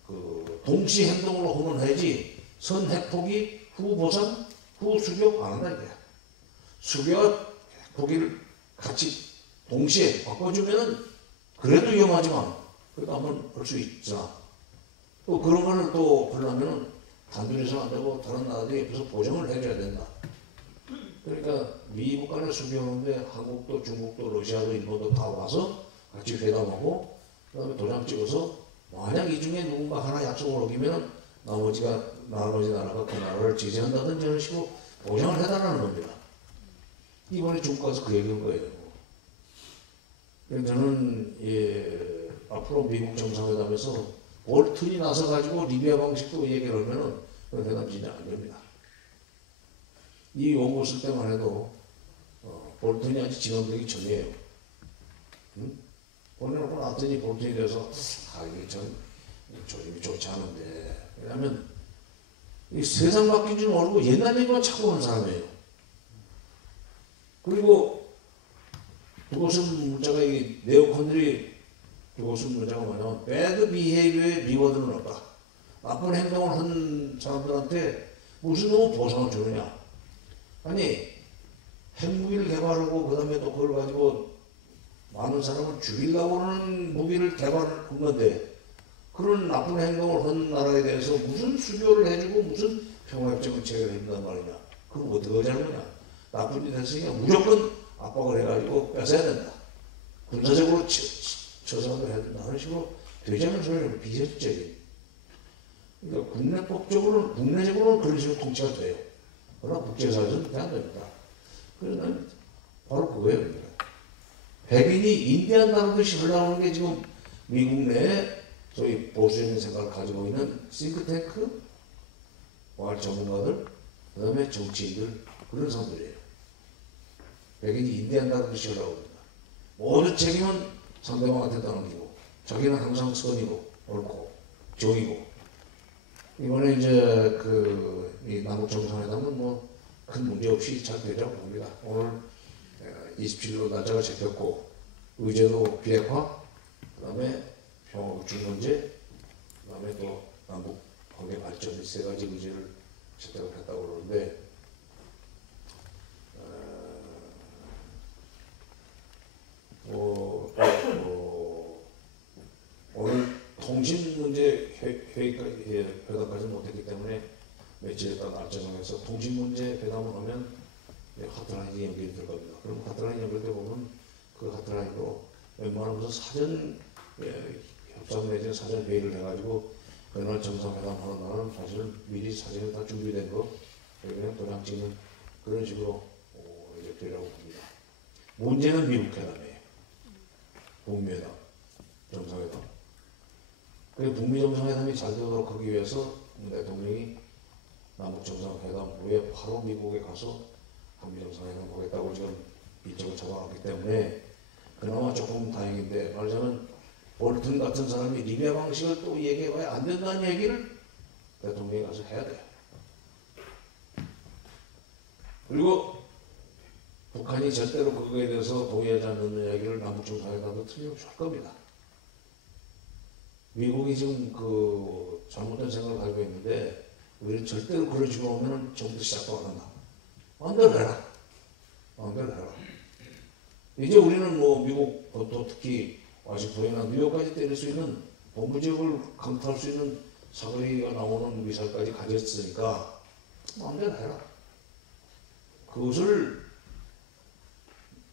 그 동시 행동으로 혼원해야지 선핵포기 후보상 후수교 안 한다 이거야. 수교와 포기를 같이 동시에 바꿔주면은 그래도 위험하지만 그래도 한번 할 수 있잖아. 또 그런 거를 또 하려면은 단둘이서 안 되고 다른 나라들이 옆에서 보장을 해줘야 된다. 그러니까 미국 간에 수교하는데 한국도 중국도 러시아도 일본도 다 와서 같이 회담하고 그다음에 도장 찍어서 만약 이 중에 누군가 하나 약속을 어기면 나머지 나라가 그 나라를 제재한다든지 이런 식으로 보장을 해달라는 겁니다. 이번에 중국 가서 그 얘기한 거예요. 저는 앞으로 미국 정상회담에서 볼튼이 나서가지고 리비아 방식도 얘기를 하면은 그 회담 진짜 안 됩니다. 이 원고 쓸 때만 해도 볼튼이 아직 지원되기 전이에요. 응? 보내놓고 나왔더니 볼튼이 돼서 이게 전 조짐이 좋지 않은데 왜냐하면 이 세상 바뀐 줄 모르고 옛날 얘기만 찾고 오는 사람이에요. 그리고 그것은 문자가 이 네오콘들이 그것은 문자가 뭐냐면 bad behavior의 리워드는 없다. 나쁜 행동을 한 사람들한테 무슨 놈의 보상을 주느냐. 아니 핵무기를 개발하고 그 다음에 또 그걸 가지고 많은 사람을 죽이려고 하는 무기를 개발한 건데 그런 나쁜 행동을 한 나라에 대해서 무슨 수교를 해주고 무슨 평화협정을 체결해준단 말이냐. 그럼 어떻게 하자느냐. 나쁜 짓 했으니까 무조건 압박을 해가지고 뺏어야 된다. 군사적으로 처사도 해야 된다. 그런 식으로 되지 않는 소리를 비협적인. 그러니까 국내적으로는 그런 식으로 통치가 돼요. 그러나 국제사회에서는 그렇게 안 됩니다. 그래서 난 바로 그거예요. 백인이 인디안다는 듯이 흘러가는 게 지금 미국 내에 소위 보수적인 생각을 가지고 있는 싱크탱크, 와할 전문가들, 그 다음에 정치인들, 그런 사람들이에요. 백인이 인디안다는 듯이 흘러갑니다. 모든 책임은 상대방한테 떠넘기고, 자기는 항상 선이고, 옳고, 정이고. 이번에 이제 이 남북 정상회담은 뭐 큰 문제 없이 잘 되자고 봅니다. 오늘 27일로 날짜가 잡혔고 의제도 비핵화, 그다음에 평화국 중문제, 그다음에 또 남북 관계 발전 세 가지 의제를 채택을 했다고 그러는데 오늘 통신 문제 회담까지 못했기 때문에 며칠 있다 날짜 정해서 통신 문제 회담을 하면 하트라인이 연결이 될 겁니다. 그럼 하트라인 연결돼 보면 그 하트라인으로 웬만하면 사전 협상 내지는 사전 회의를 해가지고 그날 정상회담 하는 날은 사실은 미리 사전에 다 준비된 거 그냥 도장 찍는 그런 식으로 이제 되라고 봅니다. 문제는 미국 회담이에요. 북미 회담, 정상회담. 그 북미 정상회담이 잘 되도록 하기 위해서 문 대통령이 남북 정상회담 후에 바로 미국에 가서 한미 정상회담 보겠다고 지금 일정을 잡아놨기 때문에 그나마 조금 다행인데 말하자면 볼튼 같은 사람이 리비아 방식을 또 얘기해봐야 안 된다는 얘기를 대통령이 가서 해야 돼요. 그리고 북한이 절대로 그거에 대해서 동의하지 않는 이야기를 남북 정상회담도 틀림없이 할 겁니다. 미국이 지금 잘못된 생각을 가지고 있는데 우리는 절대로 그런 식으로 오면 전부터 시작도 안 한다. 마음대로 해라. 마음대로 해라. 이제 우리는 뭐 미국 또 특히 와싱턴이나 뉴욕까지 때릴 수 있는 본부 지역을 강타할 수 있는 사거리가 나오는 미사일까지 가졌으니까 마음대로 해라. 그것을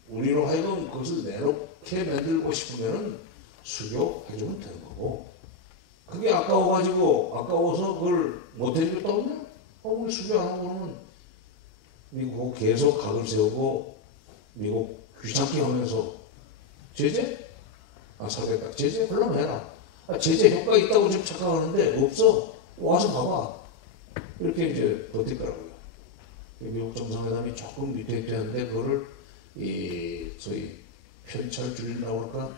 우리로 하여금 그것을 내놓게 만들고 싶으면 수교해주면 되는 거고 그게 아까워서 그걸 못해주겠다고 하면 우리 수교 안 하고 그러면 미국하고 계속 각을 세우고 미국 귀찮게 하면서 제재? 살겠다. 제재? 그러면 해라. 제재 효과 있다고 지금 착각하는데 없어. 와서 봐봐. 이렇게 이제 버티더라고요. 미국 정상회담이 조금 위태위태한데 그거를 저희 편차를 줄이려고 할까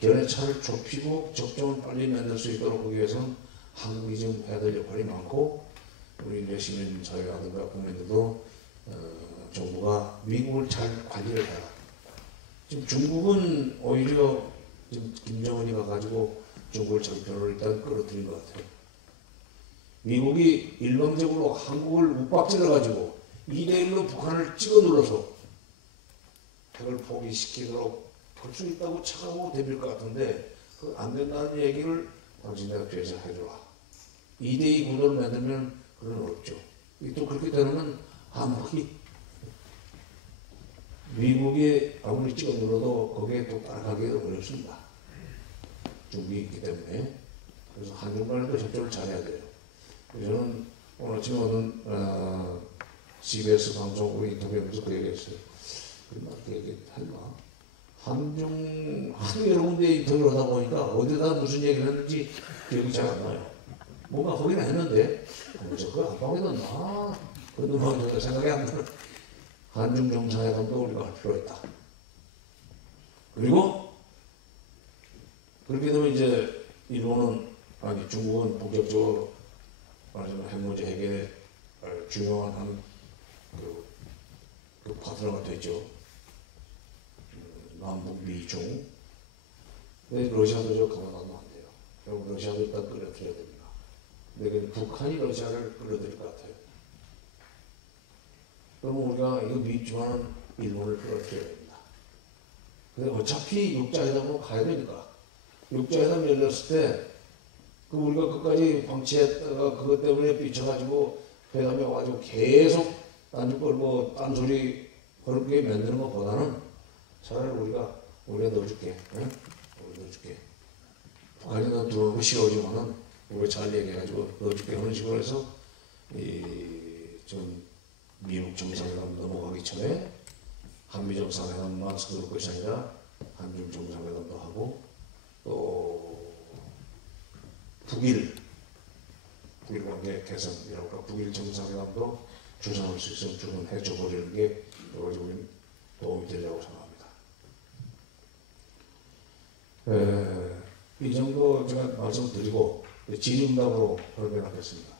견해차를 좁히고 접점을 빨리 만들 수 있도록 하기 위해서는 한국이 지금 해야 될 역할이 많고 우리 이제 시민사회라든가 국민들도 정부가 미국을 잘 관리를 해라. 지금 중국은 오히려 지금 김정은이 가가지고 중국을 정편으로 일단 끌어들인 것 같아요. 미국이 일방적으로 한국을 윽박질러가지고 2대1로 북한을 찍어 눌러서 핵을 포기시키도록 할 수 있다고 착하고 대빌 것 같은데 그 안 된다는 얘기를 당신네가 뒤에서 해줘라. 2대2 구도를 만들면 그건 어렵죠. 또 그렇게 되면 미국이 아무리 찍어 눌러도 거기에 또 따라가기 어렵습니다. 중국이 있기 때문에. 그래서 한중 간에도 협조를 잘해야 돼요. 저는 오늘 아침에 어떤 CBS 방송국에 인터뷰하면서 그 얘기했어요. 그 얘기했나? 한중 여러 군데 인터뷰를 하다 보니까 어디다 무슨 얘기를 했는지 기억이 잘 안 나요. 뭔가 거기는 했는데 그 한방에 넣나? 그동안 생각이 안 나요. 한중 정상회담도 우리가 할 필요가 있다. 그리고 그렇게 되면 이제 중국은 본격적으로 말하자면 핵 문제 해결에 중요한 그 파트너가 됐죠. 남북 미중. 근데 러시아도 저 가만하면 안 돼요. 결국 러시아도 일단 끌어들여야 됩니다. 근데 북한이 러시아를 끌어들일 것 같아요. 그러면 우리가 이거 믿지만은 일본을 끌어들여야 됩니다. 근데 어차피 육자회담으로 가야 되니까. 육자회담 열렸을 때 그 우리가 끝까지 방치했다가 그것 때문에 삐쳐가지고 회담에 와가지고 계속 딴소리 그렇게 만드는 것보다는 차라리 우리가 넣어줄게. 응? 우리 넣어줄게. 북한이 너 들어오는 거 싫어지만은 우리가 잘 얘기해가지고 넣어줄게 하는 식으로 해서 좀 미국 정상회담 넘어가기 전에 한미 정상회담만 서둘 것이 아니라 한중 정상회담도 하고 또 북일 관계 개선이라고 할까 북일 정상회담도 주선할 수 있으면 주선해 줘버리는 게 여러 가지 우리 도움이 되리라고 생각합니다. 이 정도 제가 말씀드리고 질의응답으로 답변하겠습니다.